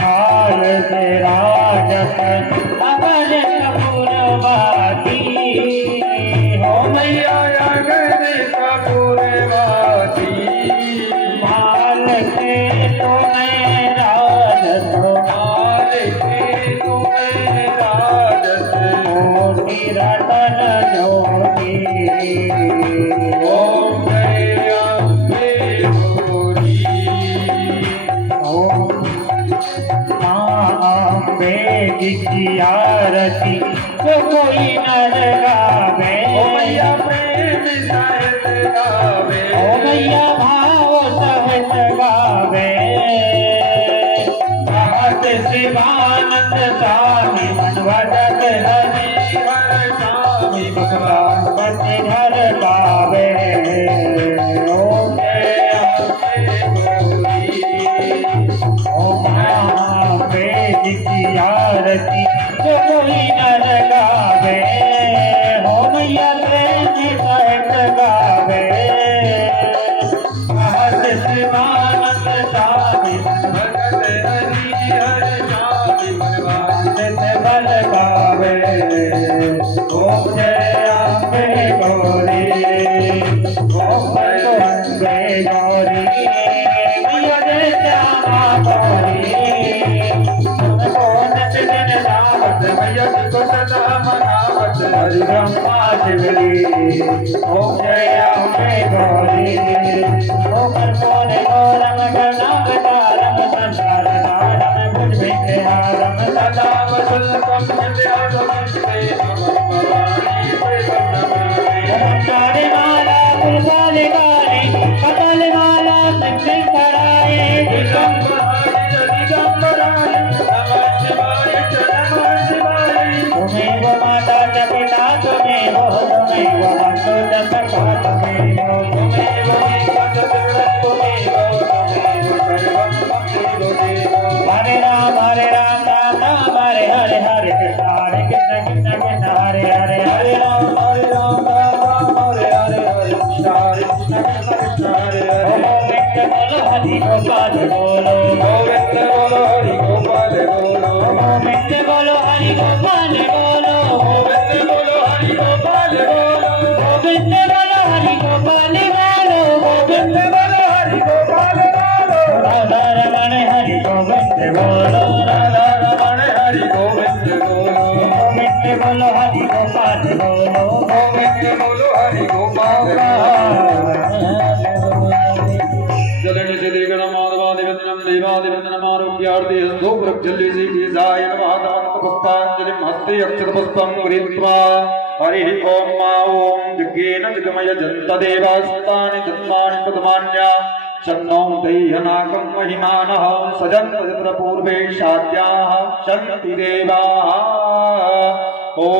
थाल से राजत अगर कपूर बाती हो मैया गए कपूरे बाती माल के तुम्हें राजस माल के तुम्हें राजस मोटी रतन ज्योति ओम जय अम्बे गौरी ओम अम्बे की आरती तो कोई नर गावे ओ मैया प्रेम सहित गावे ओ मैया भाव सहित गावे भगत शिवानंद स्वामी मनवदत हरि हर स्वामी भगवान पति हर गावे ओम जय अम्बे ओम अम्बे की आरती तो कोई नर गावे हो मैया प्रेम सहित गावे भगत शिवानंद स्वामी भगत हरि हर स्वामी भगवान बल गावे ओम जय अम्बे गौरी ओम अम्बे गौरी मैया जय श्यामा गौरी मैया को सदा मनावत हरि ब्रह्मा शिवरी ओम जय अम्बे गौरी ओम कर्पूर गौरम गणावतारम संसारनारम भुजविहारम सदा वसुल्कम काली माला फुलकाली काली कपाल माला सिंह कराए तुम्हें वो माता जपिता तुम्हें वो बंधु जपका तुम्हें वो हरे राम राम राम हरे हरे हरे कृष्ण हरे कृष्ण कृष्ण कृष्ण हरे हरे हरे राम राम हरे हरे हरे कृष्ण हरे कृष्ण कृष्ण कृष्ण हरे हरे गोविंद बोलो हरि गोपाल बोलो गोविंद बोलो हरि गोपाल बोलो गोविंद बोलो हरि गोपाल बोलो गोविंद बोलो हरि गोपाल बोलो गोविंद बोलो हरि गोपाल बोलो गोविंद बोलो हरि गोपाल बोलो राधा रमण हरि गोविंद बोलो राधा रमण हरि गोविंद बोलो गोविंद बोलो हरि गोपाल बोलो गोविंद बोलो हरि गोपाल जलनि जले गणमाधवादिवंदनं देवादिवंदनम् आरोग्यार्थे स्तोत्रजल्यसे केशाय नमः पुष्पाञ्जलिं हस्ते अक्षतपुष्पं गृहीत्वा हरिः ॐ मा ॐ यज्ञेन जगमय जन्तदेवास्तानि जन्मानि प्रथमान्या शन्नो दैहनाकं महिमानः सजन्त यत्र पूर्वे शाद्याः शन्ति देवाः ॐ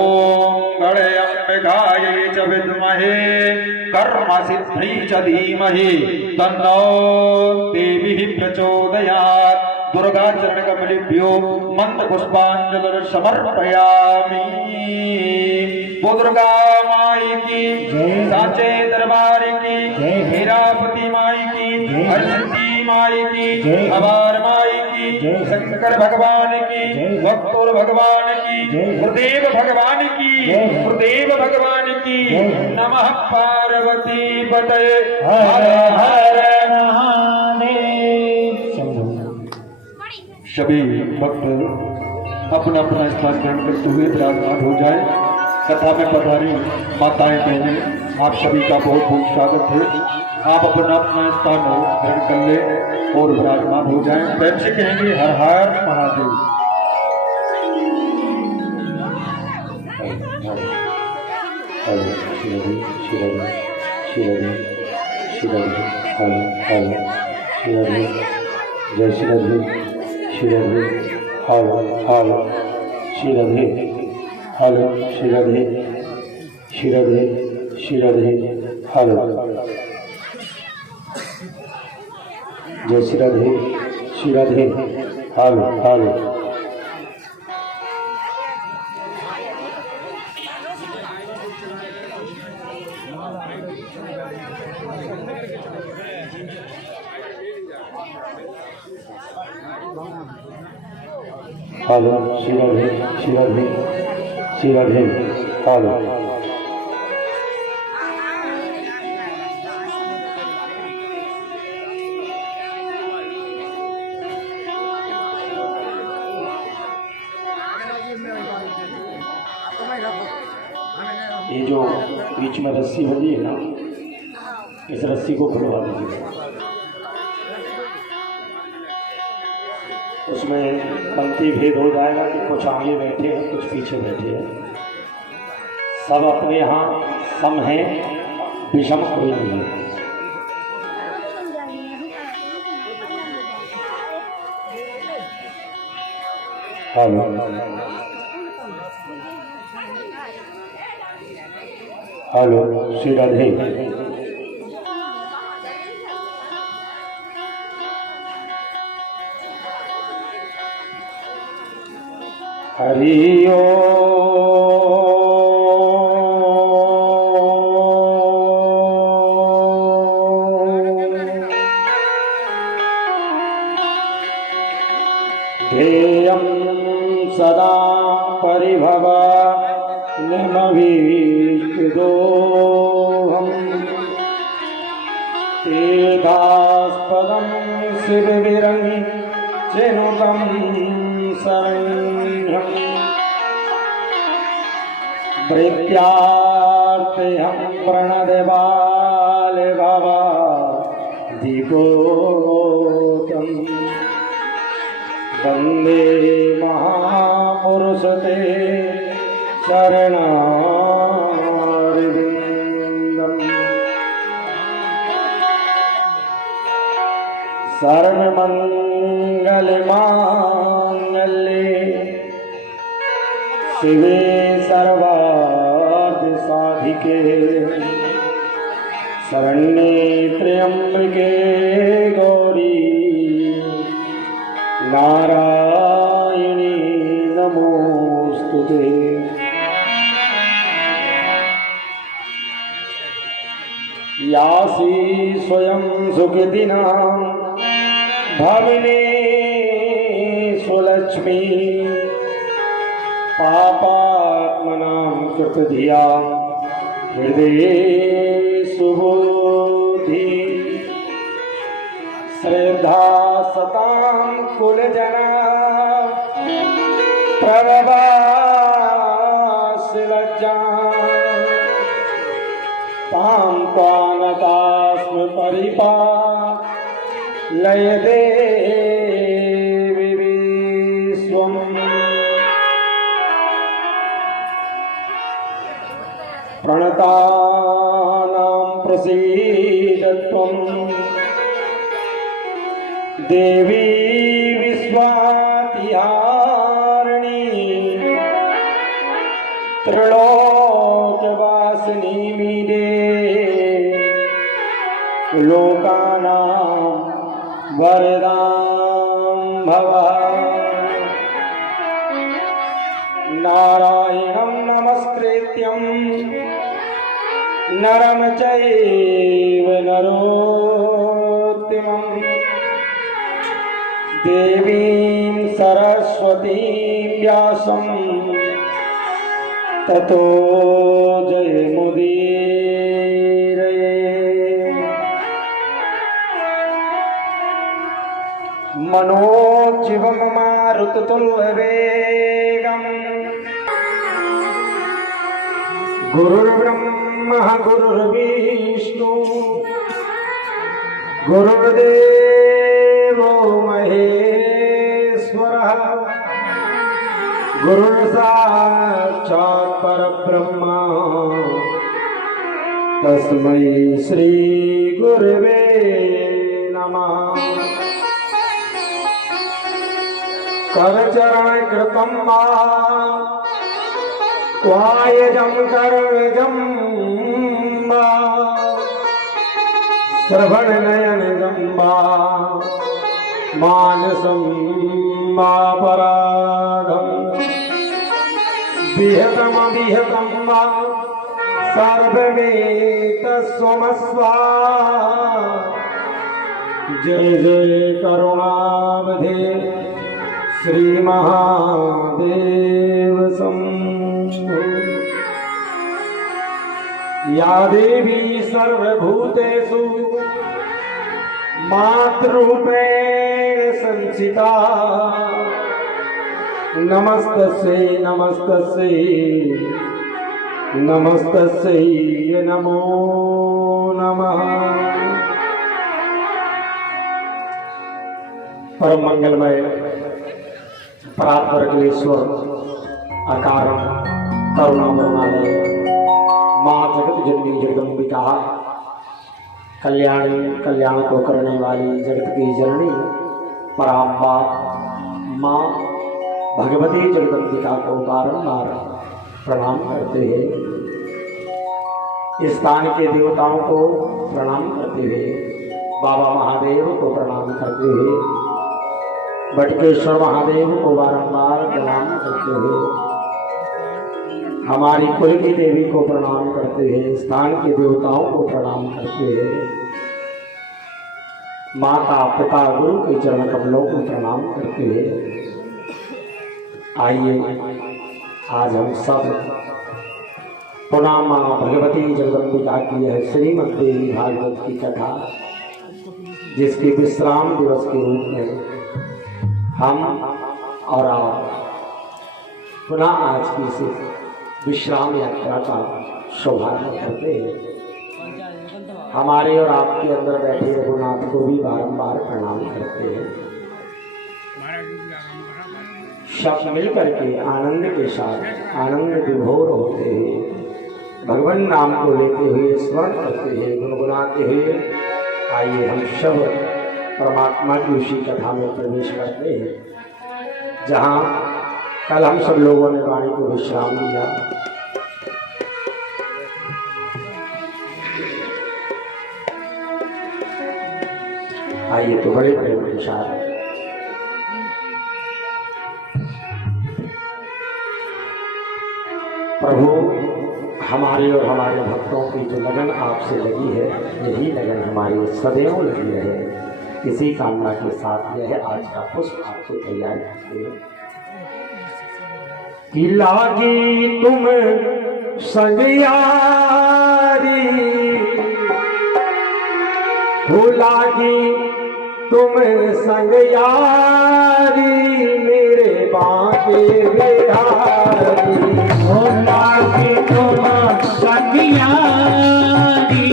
गणेऽम्बिकायै च विद्महे कर्मसिद्ध्यै च धीमहि तन्नो देवीः प्रचोदयात् दुर्गाचरणकमलेभ्यो मन्दपुष्पाञ्जलिं समर्पयामि। वो दुर्गा माई की साचे दरबार की हीरापति माई की हरसिद्धि माई की अवार माई की शंकर भगवान की भक्तोर भगवान की गुरुदेव भगवान की गुरुदेव भगवान की नमः पार्वती पते हर हर महादेव। सभी भक्त अपना अपना स्थान ग्रहण करते हुए विराजमान हो जाए। कथा में पधारी माताएं बहनें आप सभी का बहुत बहुत स्वागत है। आप अपना अपना स्थान ग्रहण कर ले और विराजमान हो जाएं। प्रेम से कहेंगे हर हर महादेव। जय श्री राधे श्री राधे हर हर श्री राधे हर श्री राधे श्री राधे श्री राधे हर जय श्री राधे श्री राधे हर हर हेलो श्री राधे श्री राधे कालो। ये जो बीच में रस्सी बंधी है ना, इस रस्सी को खुलवा दीजिए। उसमें पंक्ति भेद हो जाएगा कि कुछ आगे बैठे हैं, कुछ पीछे बैठे हैं। सब अपने यहाँ सम हैं, विषम कोई नहीं है। Hello hello, Shri Radhe. हरि ओम। ध्येयं सदा परिभवान्यमभीष्टदोहम् तीर्थास्पदं शिवविरञ्जनुतं शरण्यम् प्रीत्यार्थेऽहं प्रणदबालभवादिगोतम् वन्दे महापुरुष ते चरणारविन्दम्। सर्वमङ्गलमाङ्गल्ये शिवे सर्वार्थसाधिके शरण्ये त्र्यम्बके गौरी नारायणी नमोस्तुते। यासी स्वयं सुखदिनां भवने सुलक्ष्मी पापात्मनां कृतधियां हृदये सुबुद्धि श्रद्धा सतां कुलजना प्रभवासि लज्जां तां त्वानतास्मि परिपालय देवि विश्वम्। प्रणतानां प्रसीद त्वं देवी विश्वातिहारिणी त्रिलोकवासिनी मीडे लोकानां वरदां भव। नारायणं नमस्कृत्यं नरं चैव नरोत्तमम् देवीं सरस्वतीं व्यासं ततो जयमुदीरये। मनोजीवं मारुततुल्यवेगम् गुरुर्ब्रह्मा गुरुर्विष्णु गुरुर्देवो महेश्वरः गुरुर्साक्षात् परब्रह्म तस्मै श्री गुरवे नमः। करचरणकृतं वा क्वायजं करजं वा श्रवणनयनजं वा मानसं वापराधम् विहतमविहतं वा सर्वमेतत्स्वमस्वा। जय जय करुणावधे श्री महादेव शंभो। या देवी सर्वभूतेषु मातृरूपेण संस्थिता नमस्तस्यै नमस्तस्यै नमस्तस्यै नमो नमः। परम मंगलमय परात्परमेश्वर अकारण करुणामय माँ जगत जननी जगदम्बिका कल्याणी कल्याण को करने वाली जगत की जननी पराम्बा माँ भगवती जगदम्बिका को बारंबार प्रणाम करते हुए, इस स्थान के देवताओं को प्रणाम करते हुए, बाबा महादेव को प्रणाम करते हुए, बटकेश्वर महादेव को बारंबार प्रणाम करते हुए, हमारी कुल की देवी को प्रणाम करते हुए, स्थान के देवताओं को प्रणाम करते हुए, माता पिता गुरु के चरण कमलों को प्रणाम करते हुए, आइए आज हम सब पुनः माँ भगवती जगदम्बिका की यह श्रीमद् देवी भागवत की कथा, जिसके विश्राम दिवस के रूप में हम और आप पुनः आज की इस विश्राम यात्रा का शुभारंभ करते हैं। हमारे और आपके अंदर बैठे रघुनाथ को भी बारंबार प्रणाम करते हैं। सब मिलकर के आनंद के साथ आनंद विभोर होते हुए भगवान नाम को लेते हुए स्मरण करते हुए गुनगुनाते हुए आइए हम सब परमात्मा की उसी कथा में प्रवेश करते हैं, जहाँ कल हम सब लोगों ने वाणी को विश्राम दिया। आइए तो बड़े प्रेम के साथ प्रभु हमारे और हमारे भक्तों की जो लगन आपसे लगी है, यही लगन हमारी सदैव लगी रहे। इसी कामना के साथ यह आज का पुष्प आपको तैयार करते हैं कि लागी तुम संग यारी, हो लागी तुम संग यारी मेरे बांके बिहारी, हो लागी तुम संग यारी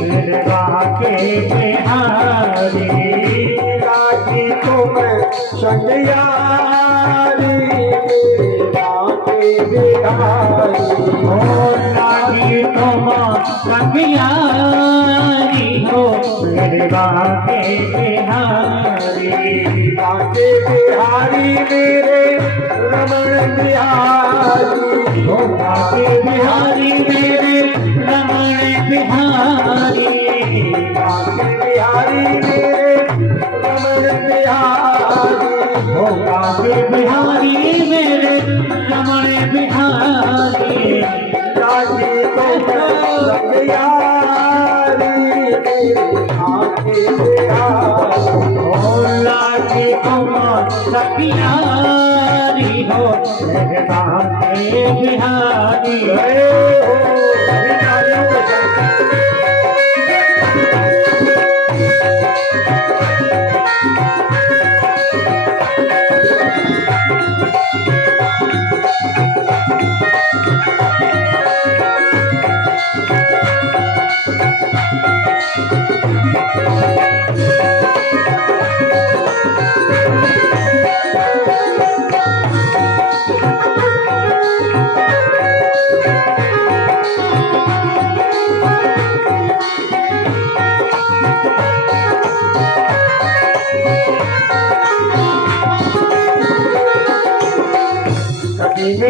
मेरे बांके बिहारी, लागी तुम संग यारी मेरे बांके बिहारी, हो लागी तुम संग यारी हो मेरे बांके बिहारी, बांके बिहारी मेरे रमण बिहारी, हो बांके बिहारी मेरे रमण बिहारी, बांके बिहारी मेरे रमण बिहारी, हो बांके बिहारी मेरे रमण बिहारी, लागी तुम संग यारी मेरे बांके बिहारी, हो लागी तुम संग यारी हो मेरे बांके बिहारी।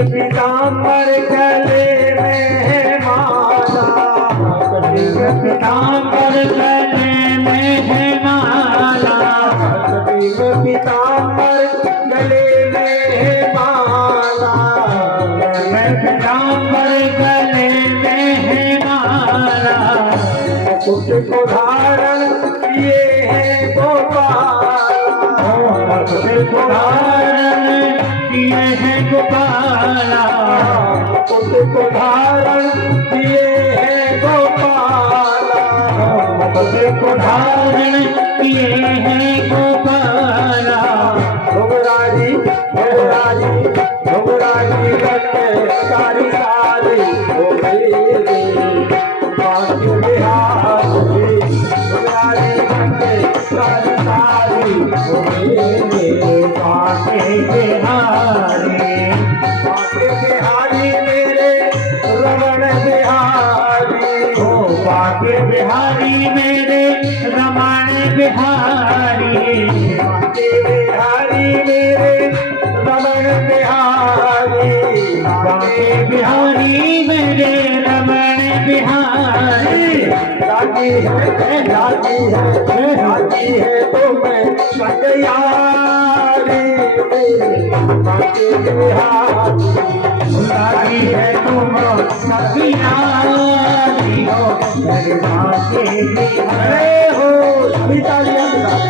पीताम्बर गले में माला, पीताम्बर गले में है माला, पीताम्बर गले में माला, पीताम्बर गले में है माला, मुकुट को धारण किए हैं गोपाल, मुकुट को धारण किए हैं गोपाला, मुकुट को धारण किए हैं गोपाला, मुकुट को धारण किए हैं गोपाला। घुंघराजी घुंघराजी घुंघराजी करके सारी सारी हो मेरी बांके बिहारी, घुंघराजी करके सारी सारी हो मेरी बांके बिहारी, बांके बिहारी मेरे रमण बिहारी, हो बांके बिहारी मेरे रमण बिहारी, बांके बिहारी मेरे रमण बिहारी, बांके बिहारी मेरे रमण बिहारी। राजी है तो मैं सगयारी बांके बिहारी, राजी है तुम सखियारी हो मेरे बांके बिहारी। हो सभी तालियां बजाओ।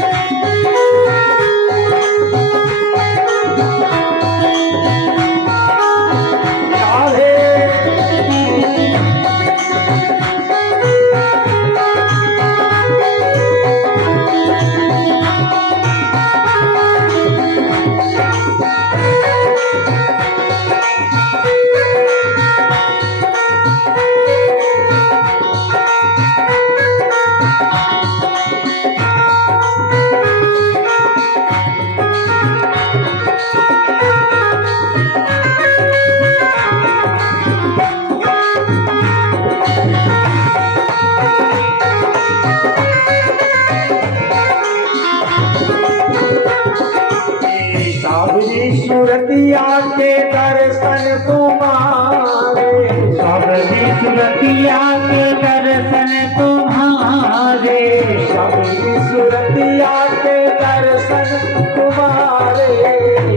सूरतिया के दर्शन तुम्हारे, सबरी सुरतिया के दर्शन तुम्हारे, सबरी सूरतिया के दर्शन तुम्हारे,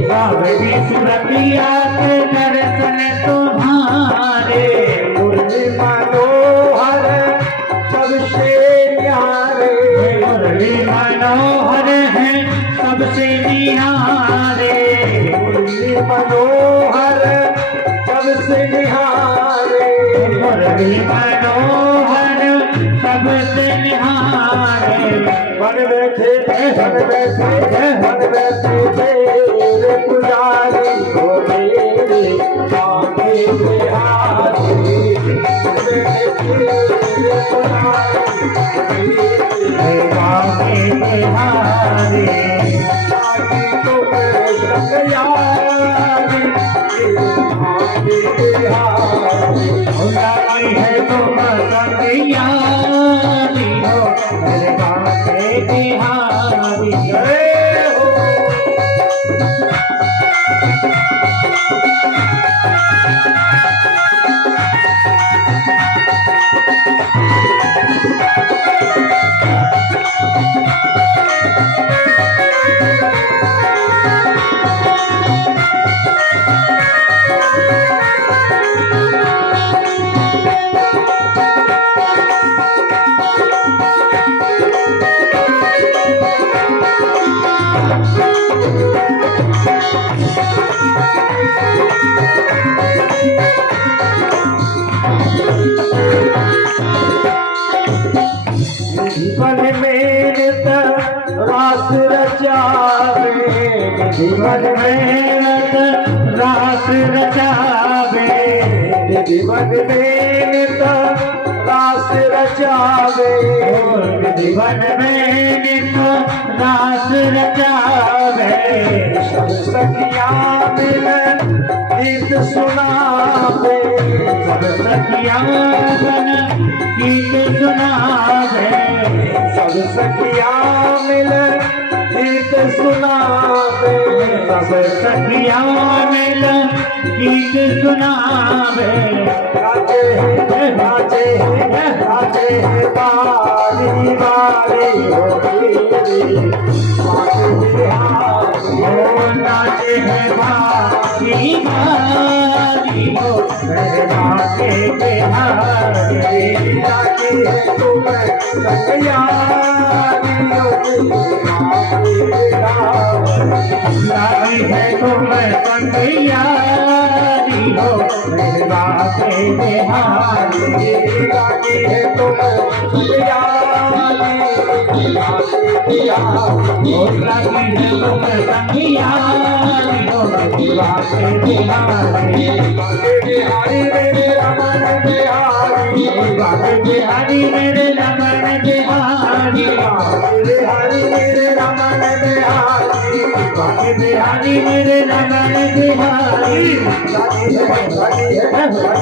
सबरी सुरतिया के दर्शन तुम्हारे। मुरली मनोहर सबसे न्यारे, मुरली मनोहर है सबसे निहारे, मुरली मनोहर सबसे निहारे, मुरली मनोहर सबसे निहारे। मन बैठे तेरे पुजारी हो मेरे बांके बिहारी, तेरे पुजारी बांके बिहारी, बाकी तो मेरे सखयारी बांके बिहारी। राजी है तुम सखियारी हो मेरे बांके बिहारी। जय हो जीवन में रास रचावे, जीवन में रास रचावे, जीवन में रास रचावे, जीवन में रास रचावे। सब सखिया मिल गीत सुनावे, सब सखिया गीत सुनावे, सब सखिया मिल गीत सुनावे, सब सखिया मिल गीत सुनावे। राजे राजे राजे बारी बारी हो मेरी बांके बिहारी, ओ नाचे है बारी बारी हो मेरे बांके बिहारी। राजी है तुम्हें लागी है तुम संगियारी हो मेरे बापे बिहारी लागी है तुम संगियारी लागी है तुम संगियारी हो मेरे बापे बिहारी बिहारी मेरे रमन बिहारी बापे बिहारी मेरे रमन बिहारी बिहारी मेरे रमन बिहारी बापे बिहारी मेरे रमन बिहारी लागी है तुम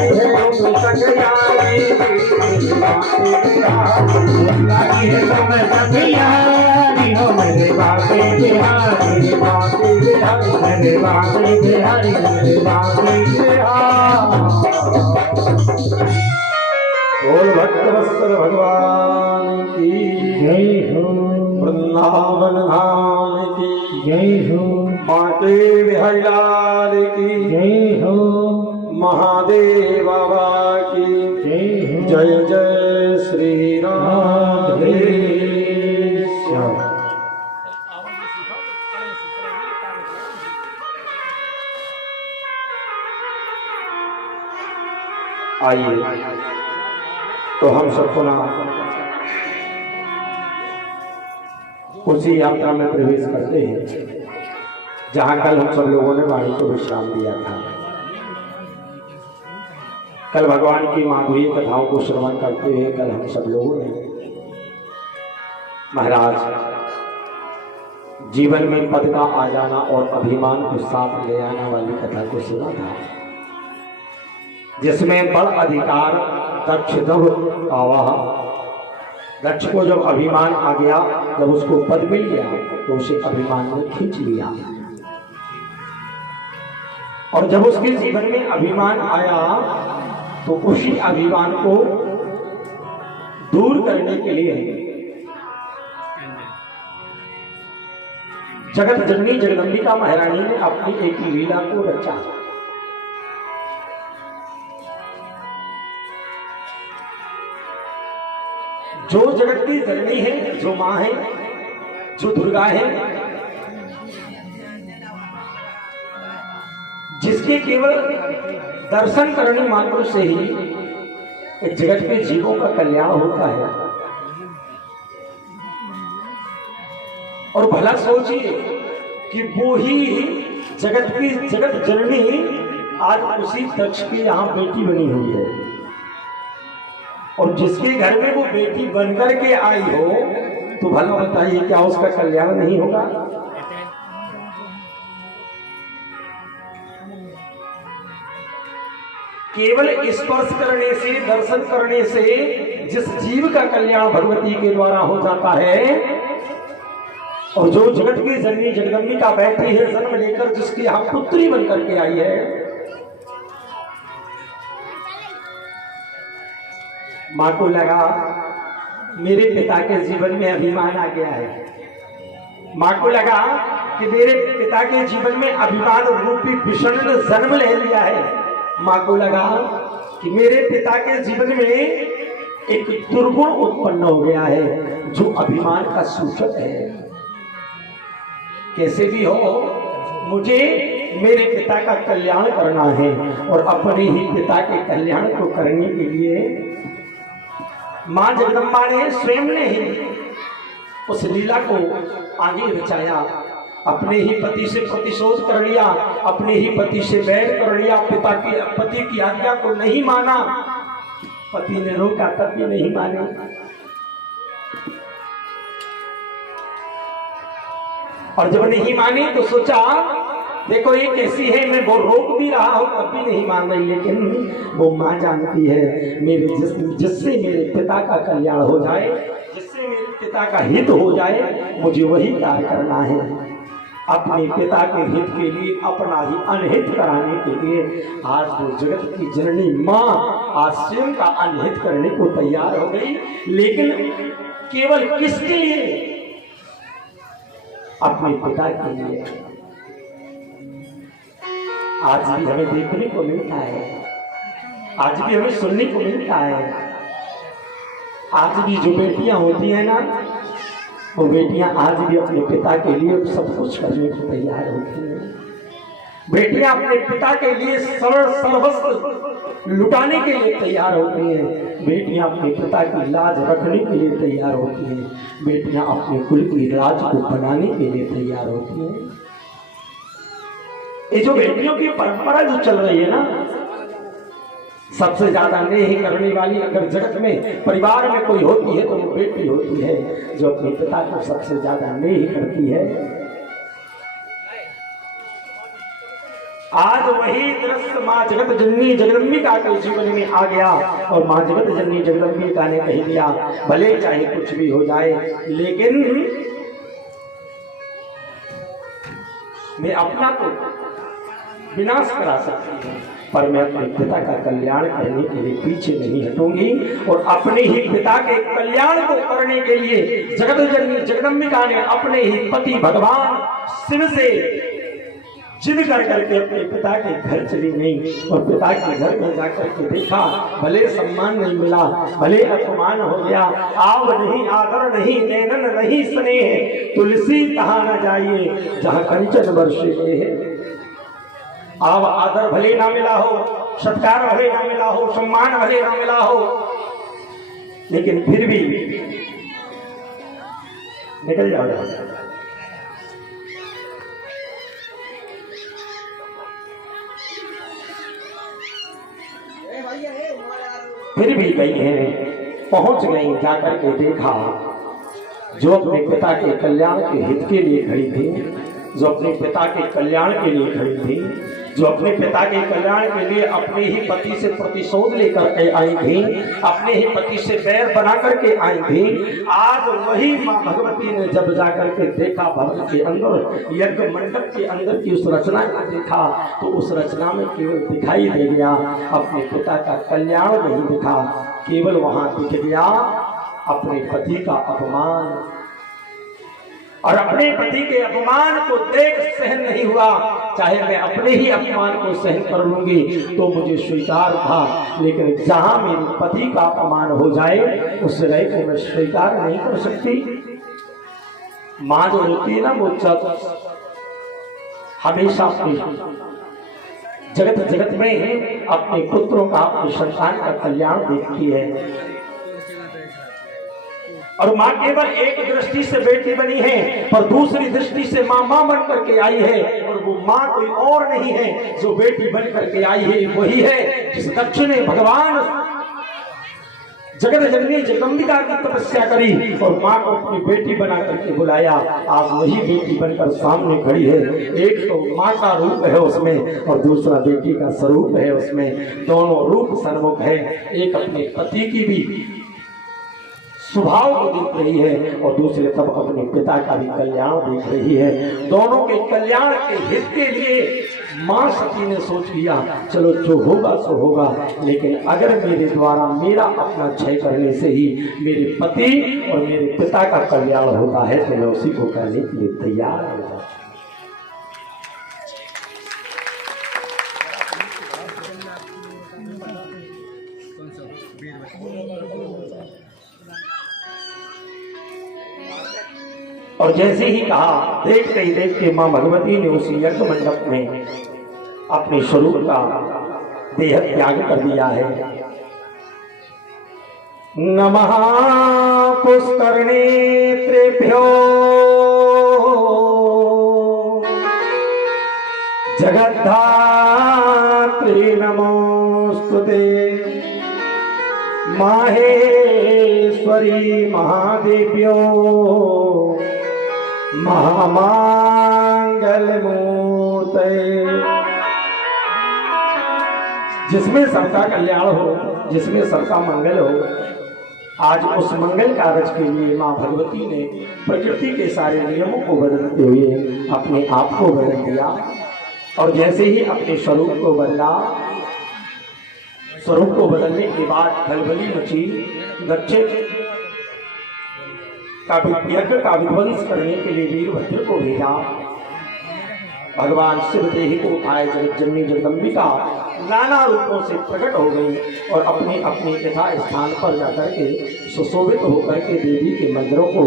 संगियारी हो मेरे बापे बिहारी मेरे बापे बिहारी मेरे बापे बिहारी। बोल भक्तवत्सल भगवान की जय हो वृंदावन धाम की जय हो माते बिहारी लाल की जय हो महादेव बाबा की जय हो जय जय श्री राधे श्याम। आइए तो हम सब पुनः उसी यात्रा में प्रवेश करते हैं जहां कल हम सब लोगों ने वाणी को विश्राम दिया था। कल भगवान की माधुरी कथाओं को श्रवण करते हुए कल हम सब लोगों ने महाराज जीवन में पद का आ जाना और अभिमान को साथ ले आना वाली कथा को सुना था, जिसमें बड़ अधिकार दक्ष आवा। दक्ष को जब अभिमान आ गया, जब उसको पद मिल गया तो उसे अभिमान ने खींच लिया, और जब उसके जीवन में अभिमान आया तो उसी अभिमान को दूर करने के लिए जगत जननी जगदंबिका महारानी ने अपनी एक लीला को रचा। जो जगत की जननी है, जो मां है, जो दुर्गा है, जिसके केवल दर्शन करने मात्र से ही इस जगत के जीवों का कल्याण होता है। और भला सोचिए कि वो ही जगत की जगत जननी आज उसी दक्ष की यहाँ बेटी बनी हुई है, और जिसके घर में वो बेटी बनकर के आई हो तो भला बताइए क्या उसका कल्याण नहीं होगा? केवल स्पर्श करने से, दर्शन करने से जिस जीव का कल्याण भगवती के द्वारा हो जाता है, और जो जगत की जननी जगदंबिका बैठी है जन्म लेकर, जिसकी यहाँ पुत्री बनकर के आई है, मां को लगा मेरे पिता के जीवन में अभिमान आ गया है। मां को लगा कि मेरे पिता के जीवन में अभिमान रूपी विषण जन्म ले लिया है। मां को लगा कि मेरे पिता के जीवन में एक दुर्गुण उत्पन्न हो गया है जो अभिमान का सूचक है। कैसे भी हो, मुझे मेरे पिता का कल्याण करना है, और अपने ही पिता के कल्याण को करने के लिए मां जगदम्बा ने स्वयं ने ही उस लीला को आगे रचाया। अपने ही पति से प्रतिशोध कर लिया, अपने ही पति से बैर कर लिया, पति की आज्ञा को नहीं माना। पति ने रोका तब भी नहीं माने। और जब नहीं मानी तो सोचा देखो ये कैसी है, मैं वो रोक भी रहा हूं तब भी नहीं मान रही, लेकिन वो मां जानती है मेरे जिससे मेरे पिता का कल्याण हो जाए, जिससे मेरे पिता का हित हो जाए, मुझे वही कार्य करना है। अपने पिता के हित के लिए, अपना ही अनहित कराने के लिए आज वो जगत की जननी मां आज स्वयं का अनहित करने को तैयार हो गई। लेकिन केवल किसके लिए? अपने पिता के लिए। आज भी हमें देखने को मिलता है, आज भी हमें सुनने को मिलता है आज भी जो बेटियां होती हैं ना, वो बेटियां आज भी अपने पिता के लिए सब कुछ करने को तैयार होती हैं। बेटियां अपने पिता के लिए सर्वस्व लुटाने के लिए तैयार होती हैं। बेटियां अपने पिता की लाज रखने के लिए तैयार होती हैं। बेटियां अपने कुल की राज को बनाने के लिए तैयार होती हैं। ये जो बेटियों की परंपरा जो चल रही है ना, सबसे ज्यादा नेह करने वाली अगर जगत में परिवार में कोई होती है तो वो बेटी होती है, जो अपने पिता को सबसे ज्यादा नेह करती है। आज वही दृश्य माँ जगत जननी जगदम्बिका के जीवन में आ गया और माँ जगत जननी जगदम्बिका ने कह दिया, भले चाहे कुछ भी हो जाए, लेकिन मैं अपना तो विनाश करा सकती हूँ, पर मैं अपने पिता का कल्याण करने के लिए पीछे नहीं हटूंगी। और अपने ही पिता के कल्याण को करने के लिए जगत जननी जगदम्बिका ने अपने ही पति भगवान शिव से जिद कर करके अपने पिता के घर चली गई और पिता के घर में जाकर के देखा, भले सम्मान नहीं मिला, भले अपमान हो गया, आव नहीं आदर नहीं नैनन नहीं स्नेह, तुलसी कहाँ न जाइए जहाँ कंचन वर्षे है। आव आदर भले ना मिला हो, सत्कार भले ना मिला हो, सम्मान भले ना मिला हो, लेकिन फिर भी निकल जाओ। फिर भी गई हैं, पहुंच गई, जाकर के देखा जो अपने पिता के कल्याण के हित के लिए खड़ी थी, जो अपने पिता के कल्याण के लिए खड़ी थी, जो अपने पिता के कल्याण के लिए अपने ही पति से प्रतिशोध लेकर के आई थी, अपने ही पति से बैर बना करके आई थी, आज वही माँ भगवती ने जब जाकर के देखा भवन के अंदर, यज्ञ मंडप के अंदर की उस रचना को देखा, तो उस रचना में केवल दिखाई दे गया अपने पिता का कल्याण नहीं दिखा, केवल वहां दिख गया अपने पति का अपमान। और अपने पति के अपमान को देख सहन नहीं हुआ, चाहे मैं अपने ही अपमान को सहन कर लूंगी तो मुझे स्वीकार था, लेकिन जहां मेरे पति का अपमान हो जाए उस राय को मैं स्वीकार नहीं कर सकती। माँ जो होती है ना, वो हमेशा अपनी जगत में अपने पुत्रों का, अपनी संतान का कल्याण देखती है। और माँ केवल एक दृष्टि से बेटी बनी है, पर दूसरी दृष्टि से माँ बन करके आई है, और वो माँ कोई और नहीं है, जो बेटी बन करके आई है वही है जिस दक्ष ने भगवान जगत जननी जगदम्बिका की तपस्या करी और माँ को अपनी बेटी बना करके बुलाया। आज वही बेटी बनकर सामने खड़ी है। एक तो माँ का रूप है उसमें और दूसरा बेटी का स्वरूप है उसमें, दोनों रूप सन्मुख है। एक अपने पति की भी स्वभाव को देख रही है और दूसरे तब अपने पिता का भी कल्याण देख रही है। दोनों के कल्याण के हित के लिए मां सती ने सोच लिया, चलो जो होगा सो होगा, लेकिन अगर मेरे द्वारा मेरा अपना क्षय करने से ही मेरे पति और मेरे पिता का कल्याण होता है तो मैं उसी को करने के लिए तैयार हो जाऊं। और जैसे ही कहा, देखते ही देखते मां भगवती ने उस यज्ञ मंडप में अपने स्वरूप का देह त्याग कर दिया है। नमः पुष्करणेत्रेभ्यो जगद्धात्री नमोस्तुते माहेश्वरी महादेव्यो महामांगल मूर्ते। जिसमें सबका कल्याण हो, जिसमें सबका मंगल हो, आज उस मंगल कार्य के लिए माँ भगवती ने प्रकृति के सारे नियमों को बदलते हुए अपने आप को बदल दिया। और जैसे ही अपने स्वरूप को बदला, स्वरूप को बदलने के बाद खलबली मची। दक्ष का यज्ञ का विध्वंस करने के लिए वीरभद्र को भेजा भगवान शिव देही को उठाए जगत जननी जगदम्बिका नाना रूपों से प्रकट हो गई और अपनी अपनी यथा स्थान पर जाकर के सुशोभित होकर के देवी के मंदिरों को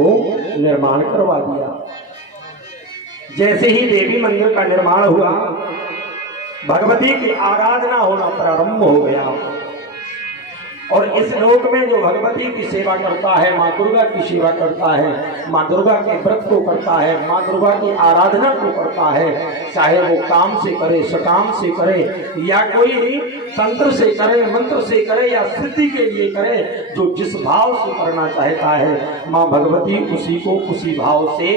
निर्माण करवा दिया। जैसे ही देवी मंदिर का निर्माण हुआ, भगवती की आराधना होना प्रारंभ हो गया और इस लोक में जो भगवती की सेवा करता है, माँ दुर्गा की सेवा करता है, माँ दुर्गा के व्रत को करता है, माँ दुर्गा की आराधना को करता है, चाहे वो काम से करे, सकाम से करे या कोई तंत्र से करे, मंत्र से करे या सिद्धि के लिए करे, जो जिस भाव से करना चाहता है, माँ भगवती उसी को उसी भाव से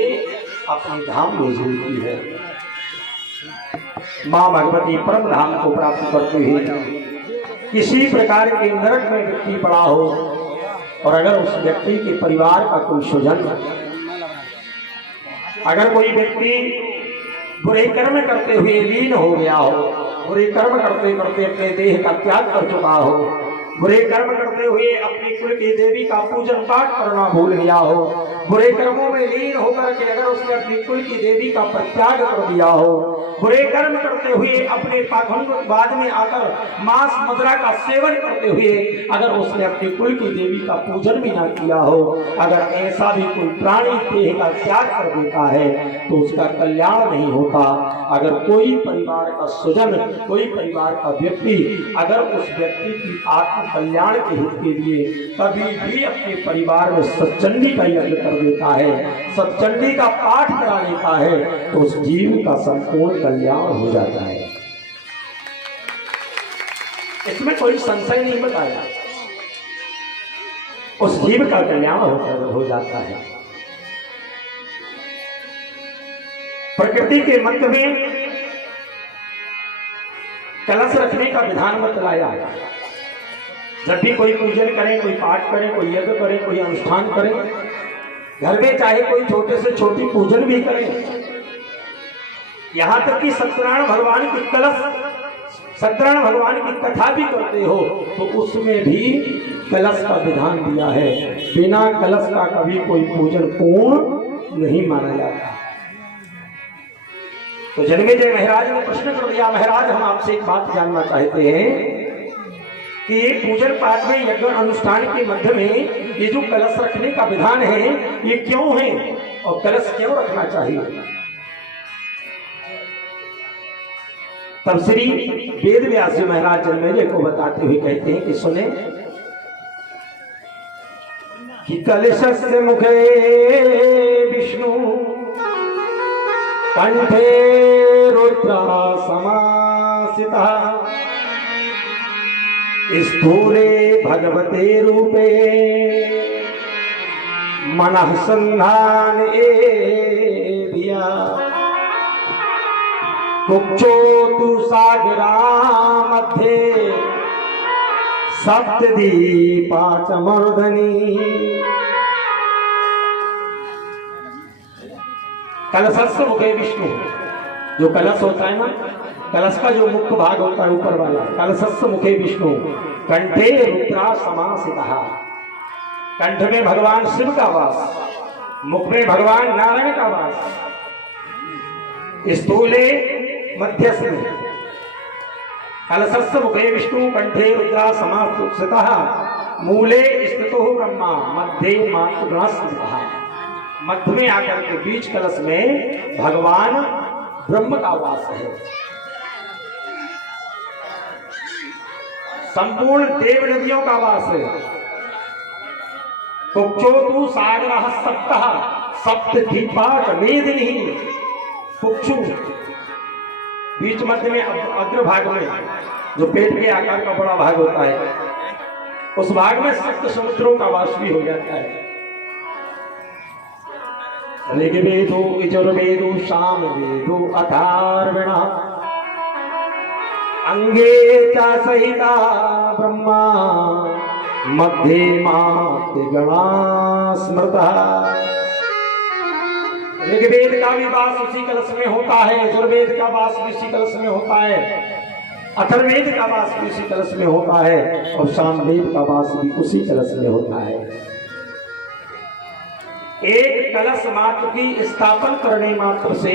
अपने धाम में जोड़ती है। माँ भगवती परम धाम को प्राप्त करती है। किसी प्रकार के नरक में व्यक्ति पड़ा हो और अगर उस व्यक्ति के परिवार का कोई स्वजन, अगर कोई व्यक्ति बुरे कर्म करते हुए लीन हो गया हो, बुरे कर्म करते करते अपने देह का त्याग कर चुका हो, बुरे कर्म करते हुए अपनी कुल की देवी का पूजन पाठ करना भूल गया हो, बुरे कर्मों में लीन होकर के अगर उसने अपनी कुल की देवी का परित्याग कर दिया हो, बुरे कर्म करते हुए अपने पाखंड बाद में आकर मांस मदिरा का सेवन करते हुए अगर उसने अपनी कुल की देवी का पूजन भी ना किया हो, अगर ऐसा भी कोई प्राणी देह का त्याग कर देता है तो उसका कल्याण नहीं होता। अगर कोई परिवार का स्वजन, कोई परिवार का व्यक्ति अगर उस व्यक्ति की आत्म कल्याण के हित के लिए कभी भी अपने परिवार में सतचंडी का यज्ञ कर देता है, सतचंडी का पाठ करा लेता है, तो उस जीव का संपूर्ण कल्याण हो जाता है। इसमें कोई संशय नहीं बताया, उस जीव का कल्याण हो जाता है। प्रकृति के मध्य में कलश रखने का विधान बतलाया है। जब भी कोई पूजन करे, कोई पाठ करे, कोई यज्ञ करे, कोई अनुष्ठान करे, घर में चाहे कोई छोटे से छोटी पूजन भी करे, यहाँ तक कि सत्यनारायण भगवान की सत्यनारायण भगवान की कथा भी करते हो तो उसमें भी कलश का विधान दिया है। बिना कलश का कभी कोई पूजन पूर्ण नहीं माना जाता। तो जन्मेजय महाराज ने प्रश्न कर दिया, महाराज हम आपसे एक बात जानना चाहते हैं कि पूजन पाठ में यज्ञ अनुष्ठान के मध्य में ये जो कलश रखने का विधान है ये क्यों है और कलश क्यों रखना चाहिए। तब श्री वेद व्यास जी महाराज जन्मेजय को बताते हुए कहते हैं कि सुने कि कलशस्य मुखे विष्णु कंठे रुद्र समासिता स्थूले भगवते रूपे मनः संधान एभिया कुक्षो तु सागरा मध्ये सप्तदीपा च मूर्धनि। कलशस्य मुखे विष्णु, जो कलश होता है ना, कलश का जो मुख्य भाग होता है ऊपर वाला, कलशस्य मुखे विष्णु कंठे रुद्रा समासितः, कंठ में भगवान शिव का वास, मुख में भगवान नारायण का वास, स्थूले मध्यस्थ में कलशस्य मुखे विष्णु कंठे रुद्रा समासितः मूले स्थितो ब्रह्मा मध्ये मातृगण स्थितः, मध्य में आकर के बीच कलश में भगवान ब्रह्म का वास है। संपूर्ण देव नदियों का वास है। कुक्षो तु सागरः सप्तः सप्तद्वीपा च मेदिनी। कुक्षु बीच मध्य में अग्रभाग में जो पेट के आकार का बड़ा भाग होता है उस भाग में सप्त समुद्रों का वास भी हो जाता है। ऋग्वेदो यजुर्वेदो सामवेदो अथर्वणः अंगे च सहिता ब्रह्मा मध्ये मातृगणा स्मृतः। ऋग्वेद का भी वास उसी कलश में होता है, यजुर्वेद का वास भी उसी कलश में होता है, अथर्ववेद का वास भी उसी कलश में होता है और सामवेद का वास भी उसी कलश में होता है। एक कलश मात्र की स्थापन करने मात्र से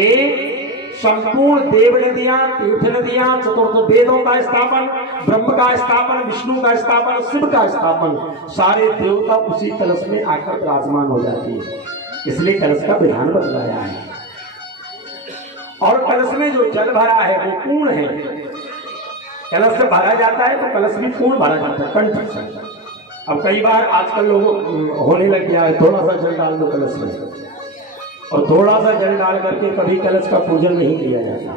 संपूर्ण देव नदियां, तीर्थ नदियां, चतुर्थ वेदों का स्थापन, ब्रह्म का स्थापन, विष्णु का स्थापन, शिव का स्थापन, सारे देवता उसी कलश में आकर विराजमान हो जाती है। इसलिए कलश का विधान बदलाया है। और कलश में जो जल भरा है वो पूर्ण है। कलश से भरा जाता है तो कलश भी पूर्ण भरा जाता है, कंठ से। अब कई बार आजकल लोग होने लग गया है, थोड़ा सा जल डाल दो कलश में, और थोड़ा सा जल डाल करके कभी कलश का पूजन नहीं किया जाता।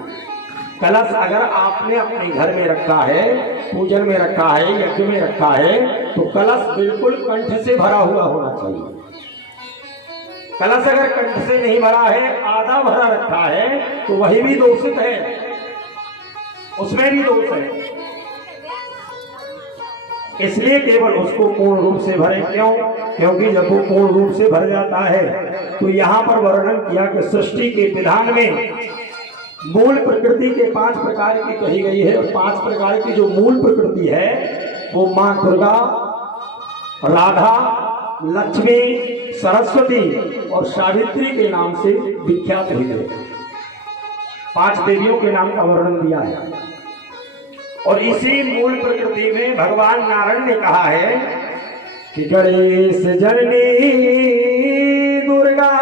कलश अगर आपने अपने घर में रखा है, पूजन में रखा है, यज्ञ में रखा है, तो कलश बिल्कुल कंठ से भरा हुआ होना चाहिए। कलश अगर कंठ से नहीं भरा है, आधा भरा रखा है, तो वही भी दोषित है, उसमें भी दोष है। इसलिए केवल उसको पूर्ण रूप से भरे। क्यों? क्योंकि जब वो पूर्ण रूप से भर जाता है तो यहाँ पर वर्णन किया कि सृष्टि के विधान में मूल प्रकृति के 5 प्रकार की कही गई है। और 5 प्रकार की जो मूल प्रकृति है वो माँ दुर्गा, राधा, लक्ष्मी, सरस्वती और सावित्री के नाम से विख्यात हुई है। 5 देवियों के नाम का वर्णन दिया है। और इसी मूल प्रकृति में भगवान नारायण ने कहा है कि गणेश जननी दुर्गा,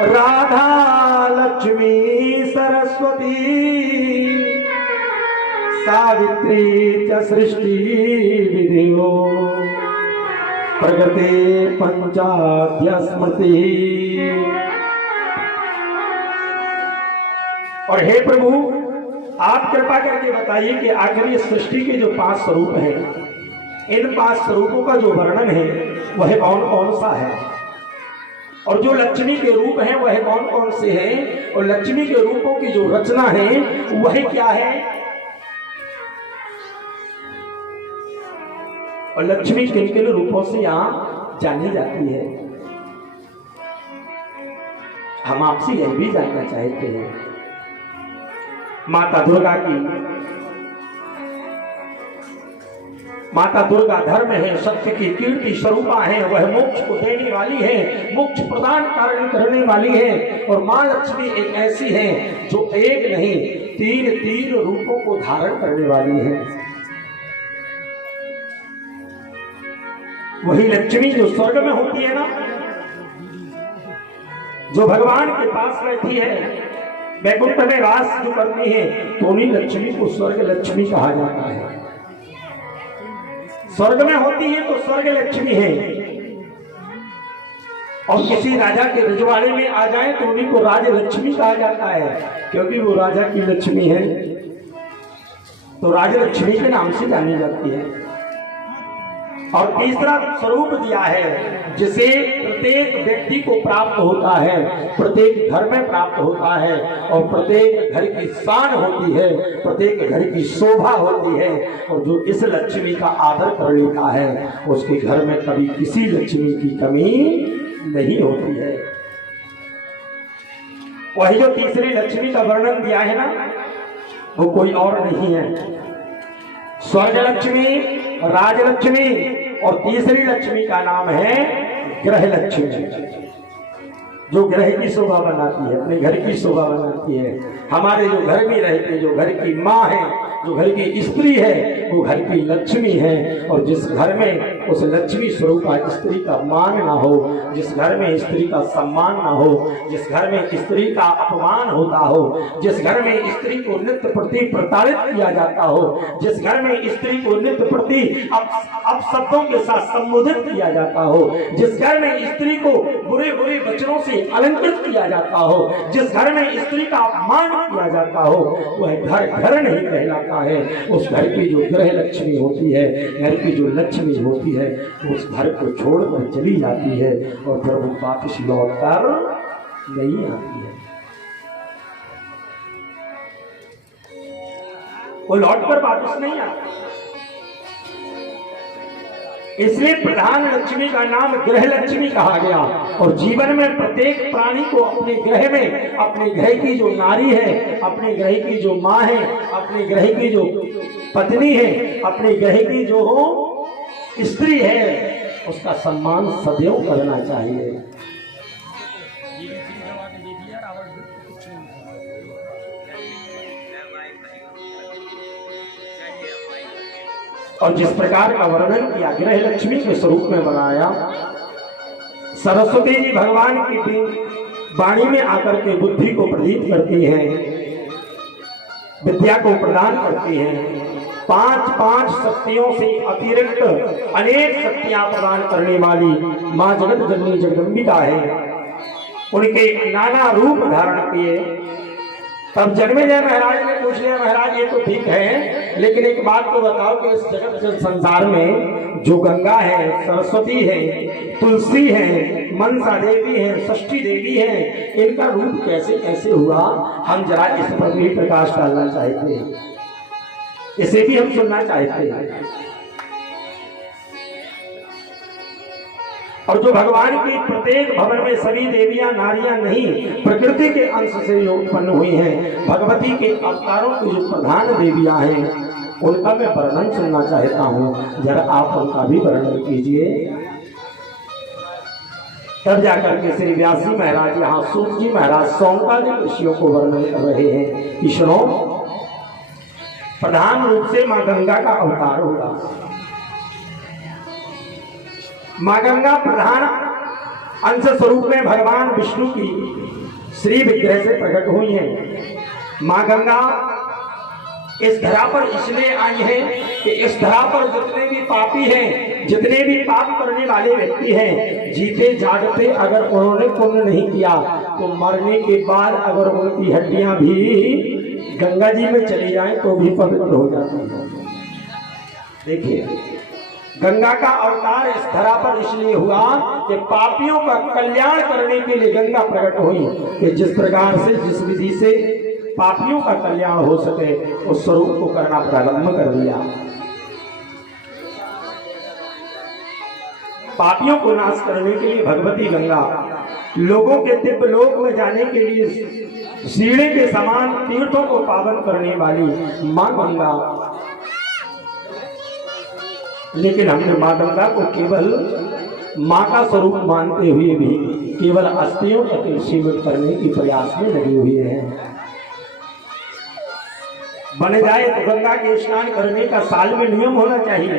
राधा, लक्ष्मी, सरस्वती, सावित्री च सृष्टि विधियो प्रकृति पंचाद्य स्मृति। और हे प्रभु, आप कृपा करके बताइए कि आखिर ये सृष्टि के जो 5 स्वरूप हैं, इन 5 स्वरूपों का जो वर्णन है वह कौन कौन सा है, और जो लक्ष्मी के रूप हैं वह कौन कौन से हैं, और लक्ष्मी के रूपों की जो रचना है वह क्या है, और लक्ष्मी किन किन रूपों से यहाँ जानी जाती है। हम आपसे यह भी जानना चाहते हैं। माता दुर्गा धर्म है, सत्य की कीर्ति स्वरूपा है, वह मोक्ष को देने वाली है, मोक्ष प्रदान करने वाली है। और माँ लक्ष्मी एक ऐसी है जो एक नहीं 3 रूपों को धारण करने वाली है। वही लक्ष्मी जो स्वर्ग में होती है ना, जो भगवान के पास रहती है, वैकुंठ में वास जो करती है, तो उन्हीं लक्ष्मी को स्वर्ग लक्ष्मी कहा जाता है। स्वर्ग में होती है तो स्वर्ग लक्ष्मी है। और किसी राजा के रजवाड़े में आ जाए तो उन्हीं को राज लक्ष्मी कहा जाता है, क्योंकि वो राजा की लक्ष्मी है, तो राज लक्ष्मी के नाम से जानी जाती है। और तीसरा स्वरूप दिया है जिसे प्रत्येक व्यक्ति को प्राप्त होता है, प्रत्येक घर में प्राप्त होता है, और प्रत्येक घर की शान होती है, प्रत्येक घर की शोभा होती है। और जो इस लक्ष्मी का आदर कर लेता है उसके घर में कभी किसी लक्ष्मी की कमी नहीं होती है। वही जो तीसरी लक्ष्मी का वर्णन दिया है ना, वो कोई और नहीं है, स्वर्ग लक्ष्मी, राजलक्ष्मी, और तीसरी लक्ष्मी का नाम है ग्रह लक्ष्मी, जो ग्रह की शोभा बनाती है, अपने घर की शोभा बनाती है। हमारे जो घर में रहते, जो घर की माँ है, जो घर की स्त्री है, वो घर की लक्ष्मी है। और जिस घर में उस लक्ष्मी स्वरूपा स्त्री का मान ना हो, जिस घर में स्त्री का सम्मान ना हो, जिस घर में स्त्री का अपमान होता हो, जिस घर में स्त्री को नित्य प्रति प्रताड़ित किया जाता हो, जिस घर में स्त्री को नित्य प्रति अपशब्दों के साथ संबोधित किया जाता हो, जिस घर में स्त्री को बुरे बुरे वचनों से अलंकृत किया जाता हो, जिस घर में स्त्री का अपमान किया जाता हो, वह घर घर नहीं कहलाता है। उस घर की जो ग्रह लक्ष्मी होती है, घर की जो लक्ष्मी होती है, उस घर को छोड़कर चली जाती है और फिर वो वापस लौट कर नहीं आती है। वो लौट कर वापस नहीं आती। इसलिए प्रधान लक्ष्मी का नाम ग्रह लक्ष्मी कहा गया। और जीवन में प्रत्येक प्राणी को अपने ग्रह में, अपने ग्रह की जो नारी है, अपने ग्रह की जो माँ है, अपने ग्रह की जो पत्नी है, अपने ग्रह की जो स्त्री है, उसका सम्मान सदैव करना चाहिए। और जिस प्रकार का वर्णन किया ग्रह लक्ष्मी के स्वरूप में बनाया, सरस्वती जी भगवान की वाणी में आकर के बुद्धि को प्रदीप करती हैं, विद्या को प्रदान करती हैं। पांच शक्तियों से अतिरिक्त अनेक शक्तियां प्रदान करने वाली मां जगत जननी जगदम्बिका है। उनके नाना रूप धारण किए। तब जन्मेजय महाराज ने पूछ लिया, महाराज ये तो ठीक है, लेकिन एक बात तो बताओ कि इस जगत संसार में जो गंगा है, सरस्वती है, तुलसी है, मनसा देवी है, षष्ठी देवी है, इनका रूप कैसे कैसे हुआ, हम जरा इस पर भी प्रकाश डालना चाहते हैं, इसे भी हम सुनना चाहते हैं। और जो भगवान की प्रत्येक भवन में सभी देवियां नारियां नहीं, प्रकृति के अंश से उत्पन्न हुई हैं, भगवती के अवतारों की जो प्रधान देवियां हैं, उनका मैं वर्णन सुनना चाहता हूं, जरा आप उनका भी वर्णन कीजिए। तब जाकर के श्री व्यास जी महाराज यहाँ सूत जी महाराज सौंकालिक ऋषियों को वर्णन कर रहे हैं कि सुनो, प्रधान रूप से मां गंगा का अवतार होगा। मां गंगा प्रधान अंश स्वरूप में भगवान विष्णु की श्री विग्रह से प्रकट हुई हैं। मां गंगा इस धरा पर इसलिए आई है कि इस धरा पर जितने भी पापी हैं, जितने भी पाप करने वाले व्यक्ति हैं, जीते जागते अगर उन्होंने पुण्य नहीं किया तो मरने के बाद अगर उनकी हड्डियां भी गंगा जी में चली जाएं तो भी पवित्र हो जाती है। देखिए, गंगा का अवतार इस धरा पर इसलिए हुआ कि पापियों का कल्याण करने के लिए गंगा प्रकट हुई कि जिस प्रकार से, जिस विधि से पापियों का कल्याण हो सके, उस स्वरूप को करना प्रारंभ कर दिया। पापियों को नाश करने के लिए भगवती गंगा लोगों के दिव्य लोक में जाने के लिए सीढ़े के समान तीर्थों को पावन करने वाली मां गंगा। लेकिन हमने मां गंगा को केवल मां का स्वरूप मानते हुए भी केवल अस्थियों तक सीमित करने की प्रयास में लगी हुई है। बन जाए तो गंगा के स्नान करने का साल में नियम होना चाहिए,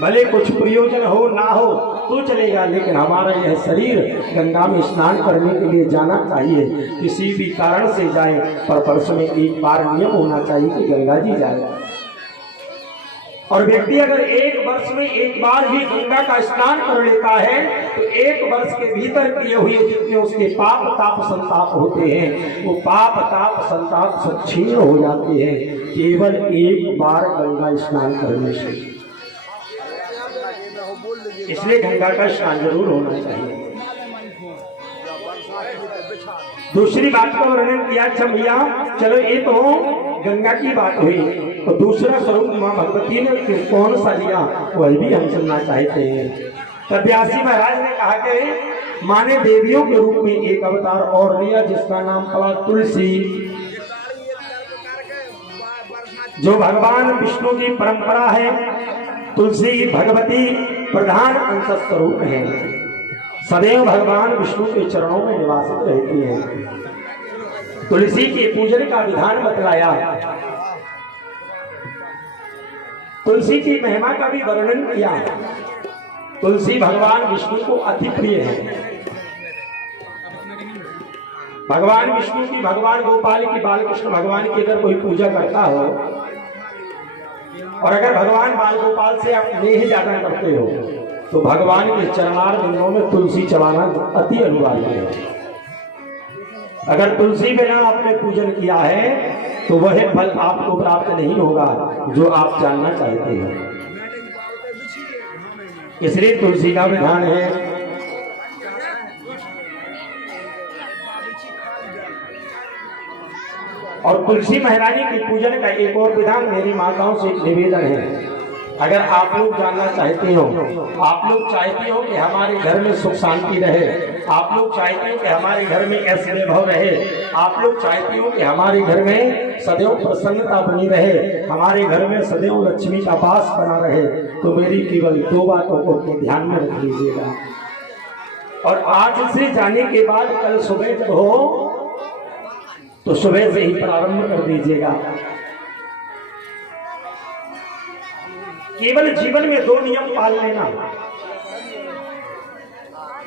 भले कुछ प्रयोजन हो ना हो तो चलेगा, लेकिन हमारा यह शरीर गंगा में स्नान करने के लिए जाना चाहिए। किसी भी कारण से जाए पर वर्ष में एक बार नियम होना चाहिए कि गंगा जी जाए। और व्यक्ति अगर एक वर्ष में एक बार भी गंगा का स्नान कर लेता है तो एक वर्ष के भीतर किए हुए जितने उसके पाप ताप संताप होते हैं, वो पाप ताप संताप सब क्षीण हो जाते हैं केवल एक बार गंगा स्नान करने से। इसलिए गंगा का स्नान जरूर होना चाहिए। दूसरी बात का वर्णन किया, अच्छा भैया चलो ये तो गंगा की बात हुई, तो दूसरा स्वरूप मां भगवती ने कौन सा लिया वह भी हम सुनना चाहते हैं। तब व्यासी महाराज ने कहा कि मां ने देवियों के रूप में एक अवतार और लिया जिसका नाम पड़ा तुलसी, जो भगवान विष्णु की परंपरा है। तुलसी भगवती प्रधान अंश स्वरूप है, सदैव भगवान विष्णु के चरणों में निवासित रहती है। तुलसी के पूजन का विधान बतलाया, तुलसी की महिमा का भी वर्णन किया। तुलसी भगवान विष्णु को अति प्रिय है। भगवान विष्णु की, भगवान गोपाल की, बालकृष्ण भगवान की अगर कोई पूजा करता हो और अगर भगवान बाल गोपाल से आप स्नेह ज्यादा करते हो तो भगवान के चरणार बिंदुओं में तुलसी चढ़ाना अति अनिवार्य है। अगर तुलसी बिना आपने पूजन किया है तो वह फल आपको प्राप्त नहीं होगा जो आप जानना चाहते हैं। इसलिए तुलसी का विधान है। और तुलसी महारानी की पूजन का एक और विधान मेरी माताओं से निवेदन है, अगर आप लोग जानना चाहते हो, आप लोग चाहते हो कि हमारे घर में सुख शांति रहे, आप लोग चाहते हो कि हमारे घर में ऐसे वैभव रहे, आप लोग चाहते हो कि हमारे घर में सदैव प्रसन्नता बनी रहे, हमारे घर में सदैव लक्ष्मी का वास बना रहे, तो मेरी केवल दो बातों को अपने ध्यान में रख लीजिएगा। और आज से जाने के बाद कल सुबह जब हो तो सुबह से ही प्रारंभ कर दीजिएगा। केवल जीवन में 2 नियम पाल लेना।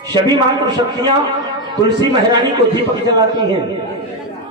सभी मातृ शक्तियां तुलसी महारानी को दीपक जलाती हैं,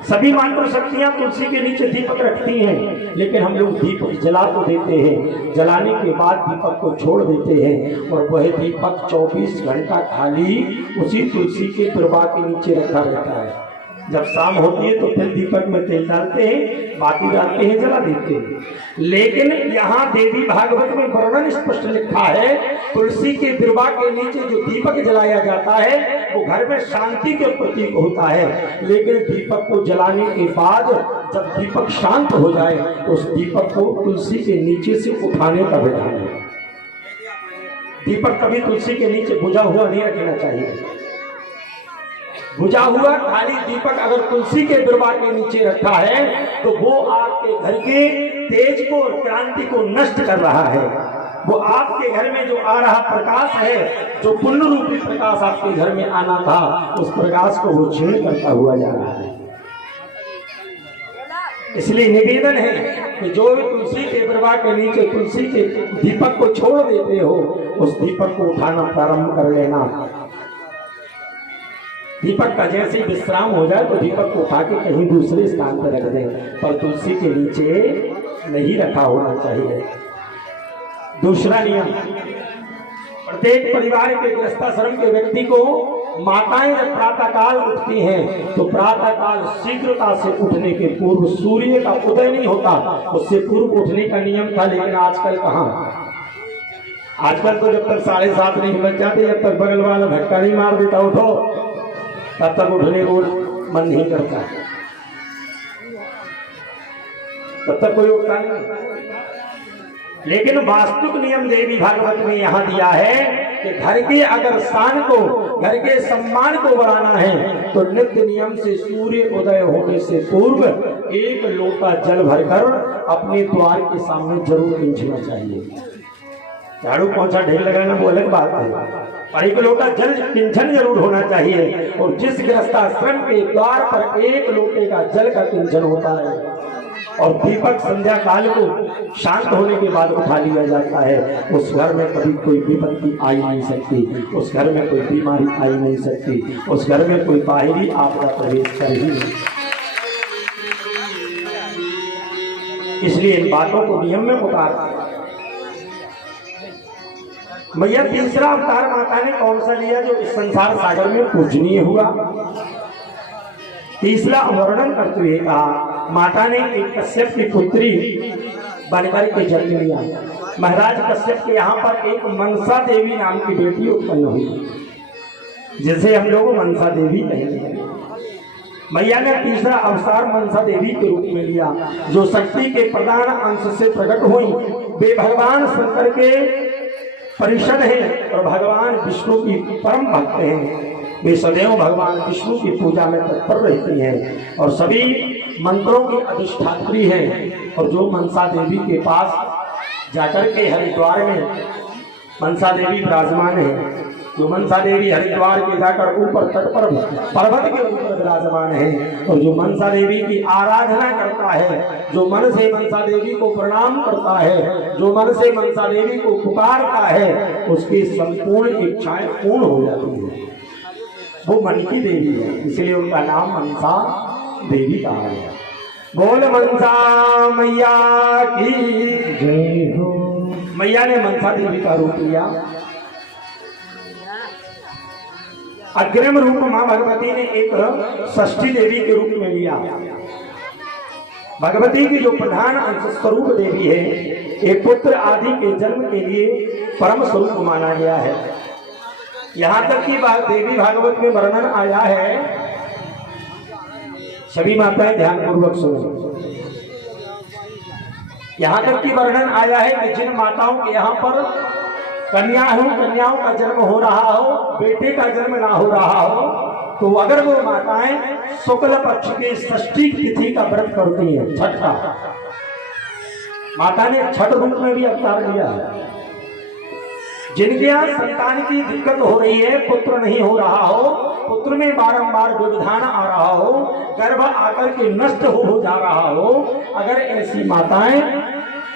सभी मातृ शक्तियां तुलसी के नीचे दीपक रखती हैं, लेकिन हम लोग दीपक जला तो देते हैं, जलाने के बाद दीपक को छोड़ देते हैं और वह दीपक 24 घंटा खाली उसी तुलसी के प्रभा के नीचे रखा रहता है। जब शाम होती है तो फिर दीपक में तेल डालते हैं, बाती डालते हैं, जला देते हैं। लेकिन यहाँ देवी भागवत में वर्णन स्पष्ट लिखा है, तुलसी के बिरवा के नीचे जो दीपक जलाया जाता है वो घर में शांति के प्रतीक होता है। लेकिन दीपक को जलाने के बाद जब दीपक शांत हो जाए तो उस दीपक को तुलसी के नीचे से उठाने का विधान है। दीपक कभी तुलसी के नीचे बुझा हुआ नहीं रखना चाहिए। बुझा हुआ खाली दीपक अगर तुलसी के बिरवा के नीचे रखा है तो वो आपके घर के तेज को, क्रांति को नष्ट कर रहा है। वो आपके घर में जो आ रहा प्रकाश है, जो पुण्य रूपी प्रकाश आपके घर में आना था, उस प्रकाश को वो छीन करता हुआ जा रहा है। इसलिए निवेदन है कि जो भी तुलसी के बिरवा के नीचे तुलसी के दीपक को छोड़ देते हो, उस दीपक को उठाना प्रारंभ कर लेना। दीपक का जैसे विश्राम हो जाए तो दीपक को उठा के कहीं दूसरे स्थान पर रख दें, पर तुलसी के नीचे नहीं रखा होना चाहिए। दूसरा नियम, प्रत्येक परिवार के गृहस्थाश्रम के व्यक्ति को माताएं जब प्रातः काल उठती हैं तो प्रातः काल शीघ्रता से उठने के पूर्व, सूर्य का उदय नहीं होता उससे पूर्व उठने का नियम था। लेकिन आजकल कहाँ, आजकल तो जब तक 7:30 नहीं बज जाते, जब तक बगल वाला धक्का नहीं मार देता उठो, तब तक उठने को मन नहीं करता, तब तक कोई उठता नहीं। लेकिन वास्तविक नियम देवी भागवत में यहाँ दिया है कि घर के अगर शान को, घर के सम्मान को बढ़ाना है तो नित्य नियम से सूर्य उदय होने से पूर्व 1 लोटा जल भरकर अपने द्वार के सामने जरूर खींचना चाहिए। झाड़ू पोंछा ढेर लगाना वो अलग बात है, और 1 लोटा जल किंचन जरूर होना चाहिए। और जिस गृहस्थाश्रम के द्वार पर 1 लोटे का जल का किंचन होता है और दीपक संध्या काल को शांत होने के बाद उठा लिया जाता है, उस घर में कभी कोई विपत्ति आई नहीं सकती, उस घर में कोई बीमारी आई नहीं सकती, उस घर में कोई बाहरी आपदा प्रवेश कर ही नहीं। इसलिए इन बातों को नियम में उतार। भैया तीसरा अवतार माता ने कौन सा लिया जो इस संसार सागर में पूजनीय हुआ? तीसरा वर्णन करते हुए कहा, माता ने एक कश्यप की पुत्री बनकर के जन्म लिया। महाराज कश्यप के यहाँ पर एक मनसा देवी नाम की बेटी उत्पन्न हुई, जिसे हम लोग मनसा देवी कहेंगे। मैया ने तीसरा अवतार मनसा देवी के रूप में लिया, जो शक्ति के प्रधान अंश से प्रकट हुई। वे भगवान शंकर के परिषद है और भगवान विष्णु की परम भक्त हैं। वे सदैव भगवान विष्णु की पूजा में तत्पर रहती हैं और सभी मंत्रों की अधिष्ठात्री हैं। और जो मनसा देवी के पास जाकर के हरिद्वार में मनसा देवी विराजमान है, जो मनसा देवी हरिद्वार के जाकर ऊपर तट पर पर्वत के ऊपर विराजमान है, और जो मनसा देवी की आराधना करता है, जो मन से मनसा देवी को प्रणाम करता है, जो मन से मनसा देवी को पुकारता है, उसकी संपूर्ण इच्छाएं पूर्ण हो जाती है। वो मन की देवी है, इसलिए उनका नाम मनसा देवी कहा गया। बोल मनसा मैया की जय हो। मैया ने मनसा देवी का रूप लिया। अग्रिम रूप मां भगवती ने एक षष्ठी देवी के रूप में लिया। भगवती की जो प्रधान अंश स्वरूप देवी है, एक पुत्र आदि के जन्म के लिए परम स्वरूप माना गया है। यहाँ तक की बात देवी भागवत में वर्णन आया है, सभी माताएं ध्यान पूर्वक सुनो। यहाँ तक की वर्णन आया है कि जिन माताओं के यहाँ पर कन्याओं का जन्म हो रहा हो, बेटे का जन्म ना हो रहा हो, तो अगर वो माताएं शुक्ल पक्ष के षष्ठी तिथि का व्रत करती हैं, छठ का, माता ने छठ रूप में भी अवतार लिया है। जिनके यहाँ संतान की दिक्कत हो रही है, पुत्र नहीं हो रहा हो, पुत्र में बारंबार व्यवधान आ रहा हो, गर्भ आकर के नष्ट हो जा रहा हो, अगर ऐसी माताएं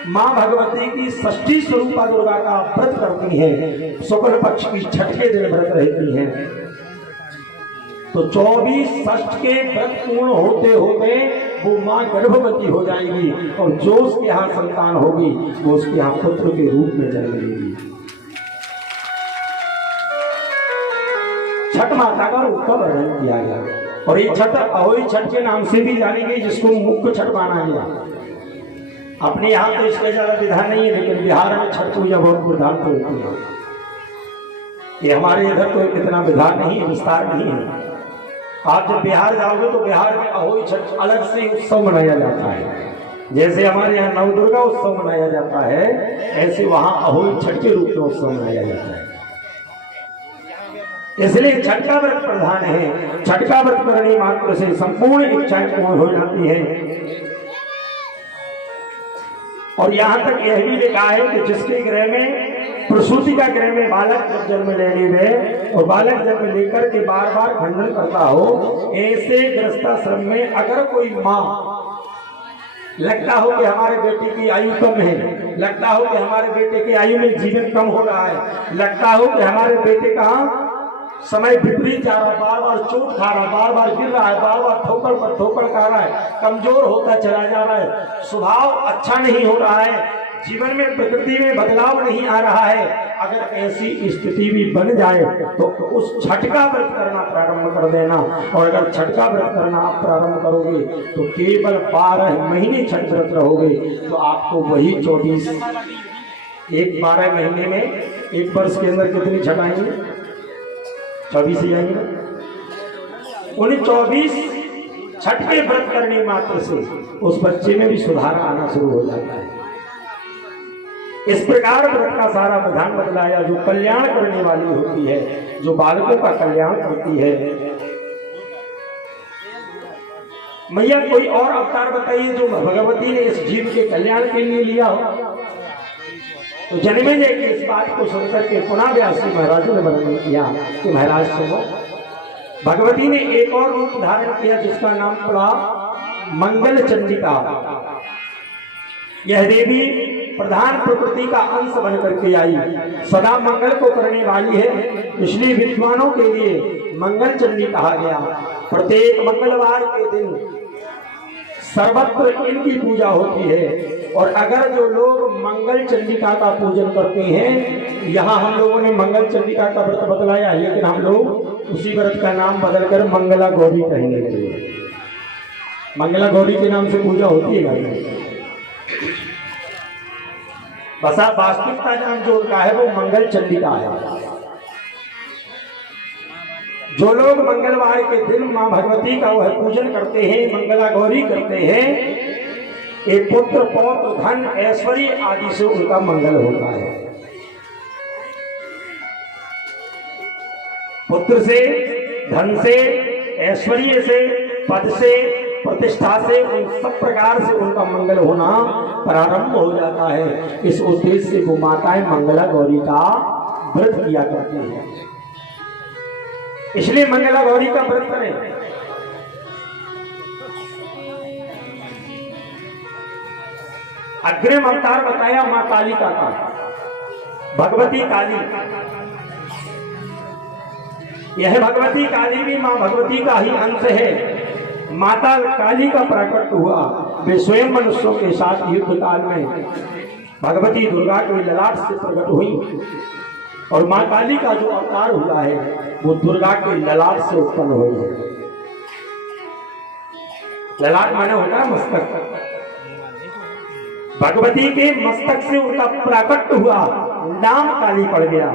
माँ भगवती की षष्ठी स्वरूपा दुर्गा का व्रत करती हैं, शुक्ल पक्ष की छठ के दिन व्रत रहती हैं। तो 24 षष्ठ के व्रत पूर्ण होते होते वो माँ गर्भवती हो जाएगी और जो उसके यहाँ संतान होगी वो उसके यहाँ पुत्र के रूप में जन्म लेगी। छठ माता का रूप का वर्णन किया गया और ये छठ अहोई छठ के नाम से भी जानी गई, जिसको मुख्य छठ माना गया। अपने यहाँ तो इसका ज्यादा विधान नहीं है, लेकिन बिहार में छठ पूजा बहुत विधान तो होती है। ये हमारे इधर तो इतना विधान नहीं, विस्तार नहीं है। आप जब बिहार जाओगे तो बिहार में अहोई छठ अलग से उत्सव मनाया जाता है। जैसे हमारे यहाँ नवदुर्गा उत्सव मनाया जाता है, ऐसे वहाँ अहोई छठ के रूप में उत्सव मनाया जाता है। इसलिए छठ का व्रत प्रधान है। छठ का व्रत करने मात्र से संपूर्ण इच्छाएं पूर्ण हो जाती है। और यहाँ तक यह भी लिखा है कि जिसके गृह में प्रसूति का गृह में बालक जब जन्म ले ले और बालक जन्म लेकर के बार बार खंडन करता हो, ऐसे गृहस्थाश्रम में अगर कोई माँ लगता हो कि हमारे बेटे की आयु कम है, लगता हो कि हमारे बेटे की आयु में जीवन कम हो रहा है, लगता हो कि हमारे बेटे का समय विपरीत जा रहा है, बार बार चोट खा रहा है, बार बार गिर रहा है, बार बार ठोकर पर ठोकर खा रहा है, कमजोर होता चला जा रहा है, स्वभाव अच्छा नहीं हो रहा है, जीवन में प्रकृति में बदलाव नहीं आ रहा है, अगर ऐसी स्थिति भी बन जाए तो उस छठ का व्रत करना प्रारंभ कर देना। और अगर छठ का व्रत करना आप प्रारंभ करोगे तो केवल 12 महीने छठ व्रत रहोगे तो आपको वही 24 एक 12 महीने में एक वर्ष के अंदर कितनी छठ आएंगे? 24 ही आएंगे। उन्हें 24 छठ के व्रत करने मात्र से उस बच्चे में भी सुधार आना शुरू हो जाता है। इस प्रकार व्रत का सारा विधान बतलाया, जो कल्याण करने वाली होती है, जो बालकों का कल्याण करती है। मैया कोई और अवतार बताइए जो भगवती ने इस जीव के कल्याण के लिए लिया हो। तो जन्मेजय की इस बात को सुनकर के पुनः व्यास जी महाराज ने वर्णन किया कि महाराज सुनो, भगवती ने एक और रूप धारण किया जिसका नाम पड़ा मंगल चंडिका। यह देवी प्रधान प्रकृति का अंश बन करके आई, सदा मंगल को करने वाली है, इसलिए विद्वानों के लिए मंगल चंडी कहा गया। प्रत्येक मंगलवार के दिन सर्वत्र इनकी पूजा होती है। और अगर जो लोग मंगल चंडिका का पूजन करते हैं, यहाँ हम लोगों ने मंगल चंडिका का व्रत बतलाया, लेकिन हम लोग उसी व्रत का नाम बदलकर मंगला गौरी कहने लगे। मंगला गौरी के नाम से पूजा होती है। बस आप वास्तविकता नाम जो उनका है वो मंगल चंडिका है। जो लोग मंगलवार के दिन मां भगवती का वह पूजन करते हैं, मंगला गौरी करते हैं, एक पुत्र पौत्र धन ऐश्वर्य आदि से उनका मंगल होता है। पुत्र से, धन से, ऐश्वर्य से, पद से, प्रतिष्ठा से, उन सब प्रकार से उनका मंगल होना प्रारंभ हो जाता है। इस उद्देश्य से वो माताएं मंगला गौरी का व्रत किया करती हैं। इसलिए मंगला गौरी का व्रत करें। अग्रिम अवतार बताया मां कालिका का, भगवती काली। यह भगवती काली भी मां भगवती का ही अंश है। माता काली का प्रकट हुआ, वे स्वयं मनुष्यों के साथ युद्ध काल में भगवती दुर्गा के ललाट से प्रकट हुई। और मां काली का जो अवतार हुआ है वो दुर्गा के ललाट से उत्पन्न हुई है। ललाट माने होता है मस्तक। भगवती के मस्तक से उनका प्राकट्य हुआ, नाम काली पड़ गया।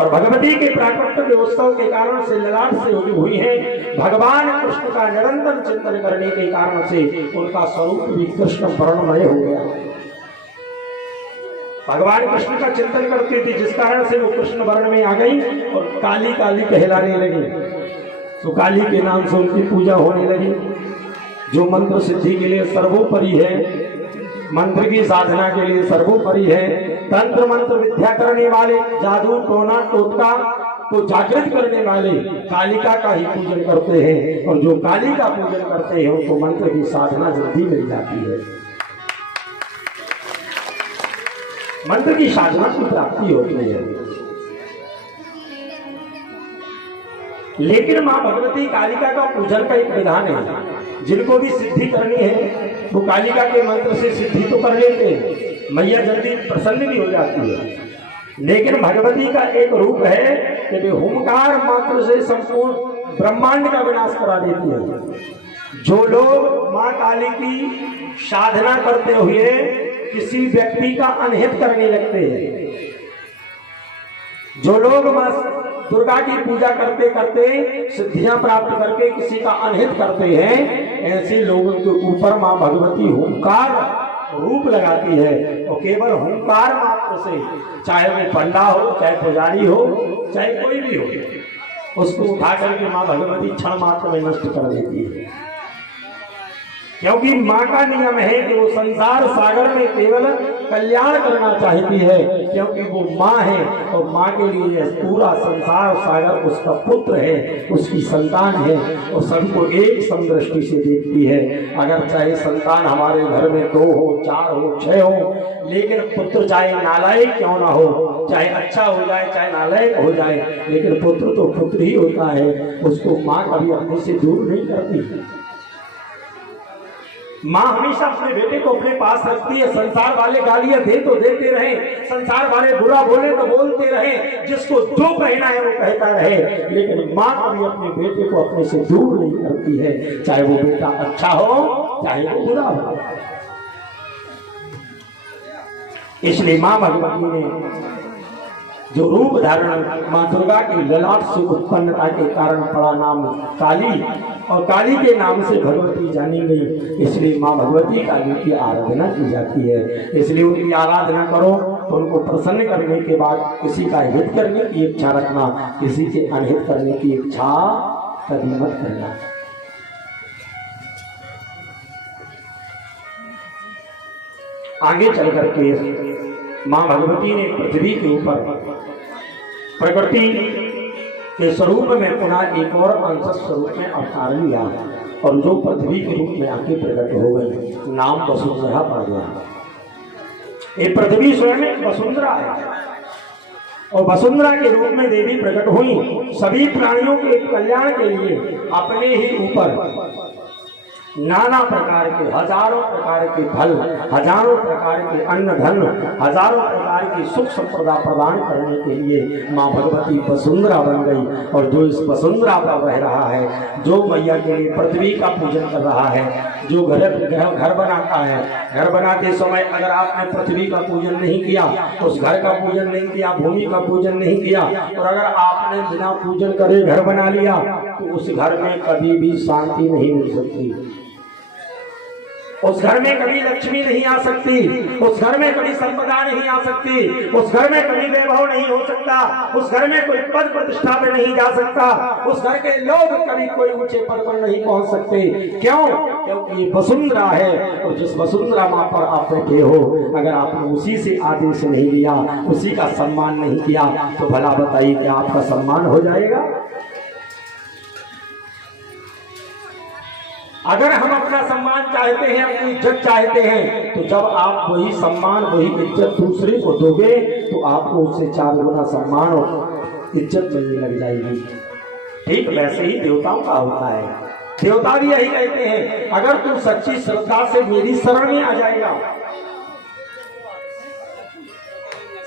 और भगवती के प्राकट्य उत्सव के कारण से ललाट से हुई है। भगवान कृष्ण का निरंतर चिंतन करने के कारण से उनका स्वरूप भी कृष्ण वर्णमय हो गया। भगवान कृष्ण का चिंतन करती थी, जिस कारण से वो कृष्ण वर्ण में आ गई और काली काली कहलाने लगी। तो काली के नाम से उनकी पूजा होने लगी। जो मंत्र सिद्धि के लिए सर्वोपरि है, मंत्र की साधना के लिए सर्वोपरि है, तंत्र मंत्र विद्या करने वाले, जादू टोना टोटका को जागृत करने वाले कालिका का ही पूजन करते हैं। और जो काली का पूजन करते हैं उनको मंत्र की साधना सिद्धि मिल जाती है। मंत्र की साधना की प्राप्ति होती है। लेकिन मां भगवती कालिका का पूजन का एक विधान है। जिनको भी सिद्धि करनी है वो कालिका के मंत्र से सिद्धि तो कर लेते हैं, मैया जल्दी प्रसन्न भी हो जाती है। लेकिन भगवती का एक रूप है कि वे हुंकार मात्र से संपूर्ण ब्रह्मांड का विनाश करा देती है। जो लोग मां काली की साधना करते हुए किसी व्यक्ति का अनहित करने लगते हैं, जो लोग मां दुर्गा की पूजा करते करते सिद्धियां प्राप्त करके किसी का अनहित करते हैं, ऐसे लोगों के ऊपर मां भगवती हुंकार रूप लगाती है और केवल हुंकार मात्र से, चाहे वो पंडा हो, चाहे पुजारी हो, चाहे कोई भी हो, उसको उठा करके मां भगवती क्षण मात्र में नष्ट कर देती है। क्योंकि मां का नियम है कि वो संसार सागर में केवल कल्याण करना चाहती है, क्योंकि वो मां है और मां के लिए पूरा संसार सागर उसका पुत्र है, उसकी संतान है और सबको एक समदृष्टि से देखती है। अगर चाहे संतान हमारे घर में 2 हो, 4 हो, 6 हो, लेकिन पुत्र चाहे नालायक क्यों ना हो, चाहे अच्छा हो जाए चाहे नालायक हो जाए, लेकिन पुत्र तो पुत्र ही होता है, उसको मां कभी अपने से दूर नहीं करती। मां हमेशा अपने बेटे को अपने पास रखती है। संसार वाले गालियां दे तो देते रहे, संसार वाले बुरा बोले तो बोलते रहे, जिसको जो कहना है वो कहता रहे, लेकिन मां कभी अपने बेटे को अपने से दूर नहीं करती है, चाहे वो बेटा अच्छा हो चाहे वो बुरा हो। इसलिए मां भगवती ने जो रूप धारण मां दुर्गा की ललाट से उत्पन्नता के कारण पड़ा नाम काली, और काली के नाम से भगवती जानी गई, इसलिए मां भगवती काली की आराधना की जाती है। इसलिए उनकी आराधना करो तो उनको प्रसन्न करने के बाद किसी का हित करने की इच्छा रखना, किसी के अनहित करने की इच्छा कभी मत करना। आगे चल करके मां भगवती ने पृथ्वी के ऊपर प्रकृति के स्वरूप में पुनः एक और अंश स्वरूप में अवतार लिया और जो पृथ्वी के रूप में आके प्रकट हो गई, नाम वसुंधरा पड़ गया। ये पृथ्वी स्वयं वसुंधरा है और वसुंधरा के रूप में देवी प्रकट हुई। सभी प्राणियों के कल्याण के लिए अपने ही ऊपर नाना प्रकार के, हजारों प्रकार के फल, हजारों प्रकार के अन्न धन, हजारों प्रकार की सुख संपदा प्रदान करने के लिए मां भगवती वसुंधरा बन गई। और जो इस वसुंधरा पर रह रहा है, जो मैया के लिए पृथ्वी का पूजन कर रहा है, जो घर बनाता है, घर बनाते समय अगर आपने पृथ्वी का पूजन नहीं किया, उस घर का पूजन नहीं किया, भूमि का पूजन नहीं किया, और अगर आपने बिना पूजन करे घर बना लिया तो उस घर में कभी भी शांति नहीं मिल सकती, उस घर में कभी लक्ष्मी नहीं आ सकती, उस घर में कभी संपदा नहीं आ सकती, उस घर में कभी वैभव नहीं हो सकता, उस घर में कोई पद प्रतिष्ठा पे नहीं जा सकता, उस घर के लोग कभी कोई ऊंचे पद पर नहीं पहुंच सकते। क्यों? क्योंकि ये वसुंधरा है और जिस वसुंधरा मां पर आप बैठे हो, अगर आपने उसी से आदेश नहीं लिया, उसी का सम्मान नहीं किया, तो भला बताइए कि आपका सम्मान हो जाएगा? अगर हम अपना सम्मान चाहते हैं, अपनी इज्जत चाहते हैं, तो जब आप वही सम्मान वही इज्जत दूसरे को दोगे तो आपको उससे 4 गुना सम्मान और इज्जत मिलने लग जाएगी। ठीक वैसे ही देवताओं का होता है। देवता भी यही कहते हैं, अगर तू सच्ची श्रद्धा से मेरी शरण में आ जाएगा,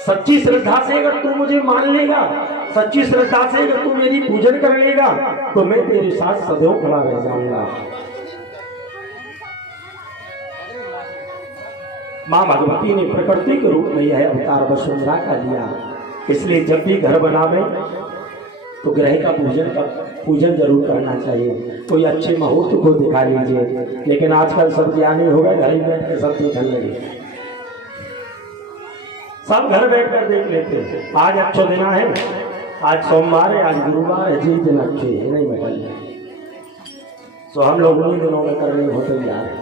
सच्ची श्रद्धा से अगर तू मुझे मान लेगा, सच्ची श्रद्धा से अगर तू मेरी पूजन कर लेगा, तो मैं तेरे साथ सदैव खड़ा रह जाऊंगा। मां भगवती ने प्रकृति के रूप में यह अवतार वसुंधरा का लिया। इसलिए जब भी घर बनावे तो ग्रह का पूजन जरूर करना चाहिए। कोई अच्छे मुहूर्त को दिखा लीजिए, लेकिन आजकल सब ज्ञानी हो गए, घर ही बैठ के सब देखने लगे, सब घर बैठ कर देख लेते हैं। आज अच्छा दिन है, आज सोमवार है, आज गुरुवार है, जिस दिन अच्छे है नहीं बदल। तो हम लोग उन्हीं दिनों में करने होते जा रहे हैं,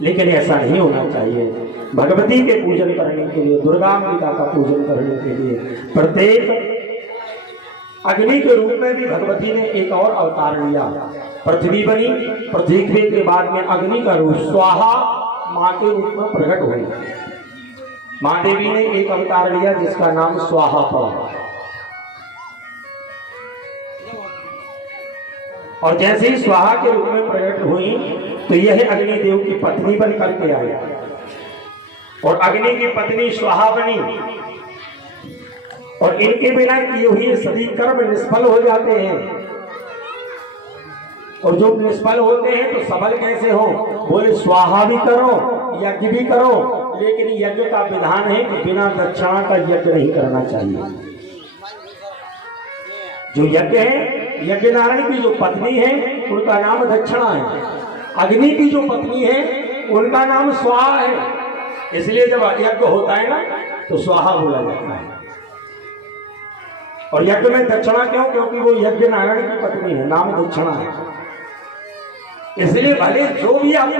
लेकिन ऐसा नहीं होना चाहिए। भगवती के पूजन करने के लिए, दुर्गा माता का पूजन करने के लिए प्रत्येक अग्नि के रूप में भी भगवती ने एक और अवतार लिया। पृथ्वी बनी, पृथ्वी के बाद में अग्नि का रूप स्वाहा मां के रूप में प्रकट हुई। मां देवी ने एक अवतार लिया जिसका नाम स्वाहा पड़ा। और जैसे ही स्वाहा के रूप में प्रकट हुई तो यह अग्निदेव की पत्नी बन करके आई और अग्नि की पत्नी स्वाहा बनी। और इनके बिना किए हुए सभी कर्म निष्फल हो जाते हैं। और जो निष्फल होते हैं तो सबल कैसे हो? बोले स्वाहा भी करो, यज्ञ भी करो, लेकिन यज्ञ का विधान है कि बिना दक्षिणा का यज्ञ नहीं करना चाहिए। जो यज्ञ है, यज्ञ नारायण की जो पत्नी है उनका नाम दक्षिणा है। अग्नि की जो पत्नी है उनका नाम स्वाहा है। इसलिए जब यज्ञ होता है ना तो स्वाहा बोला जाता है। और यज्ञ में दक्षिणा क्यों? क्योंकि वो यज्ञ नारायण की पत्नी है, नाम दक्षिणा है। इसलिए भले जो भी आप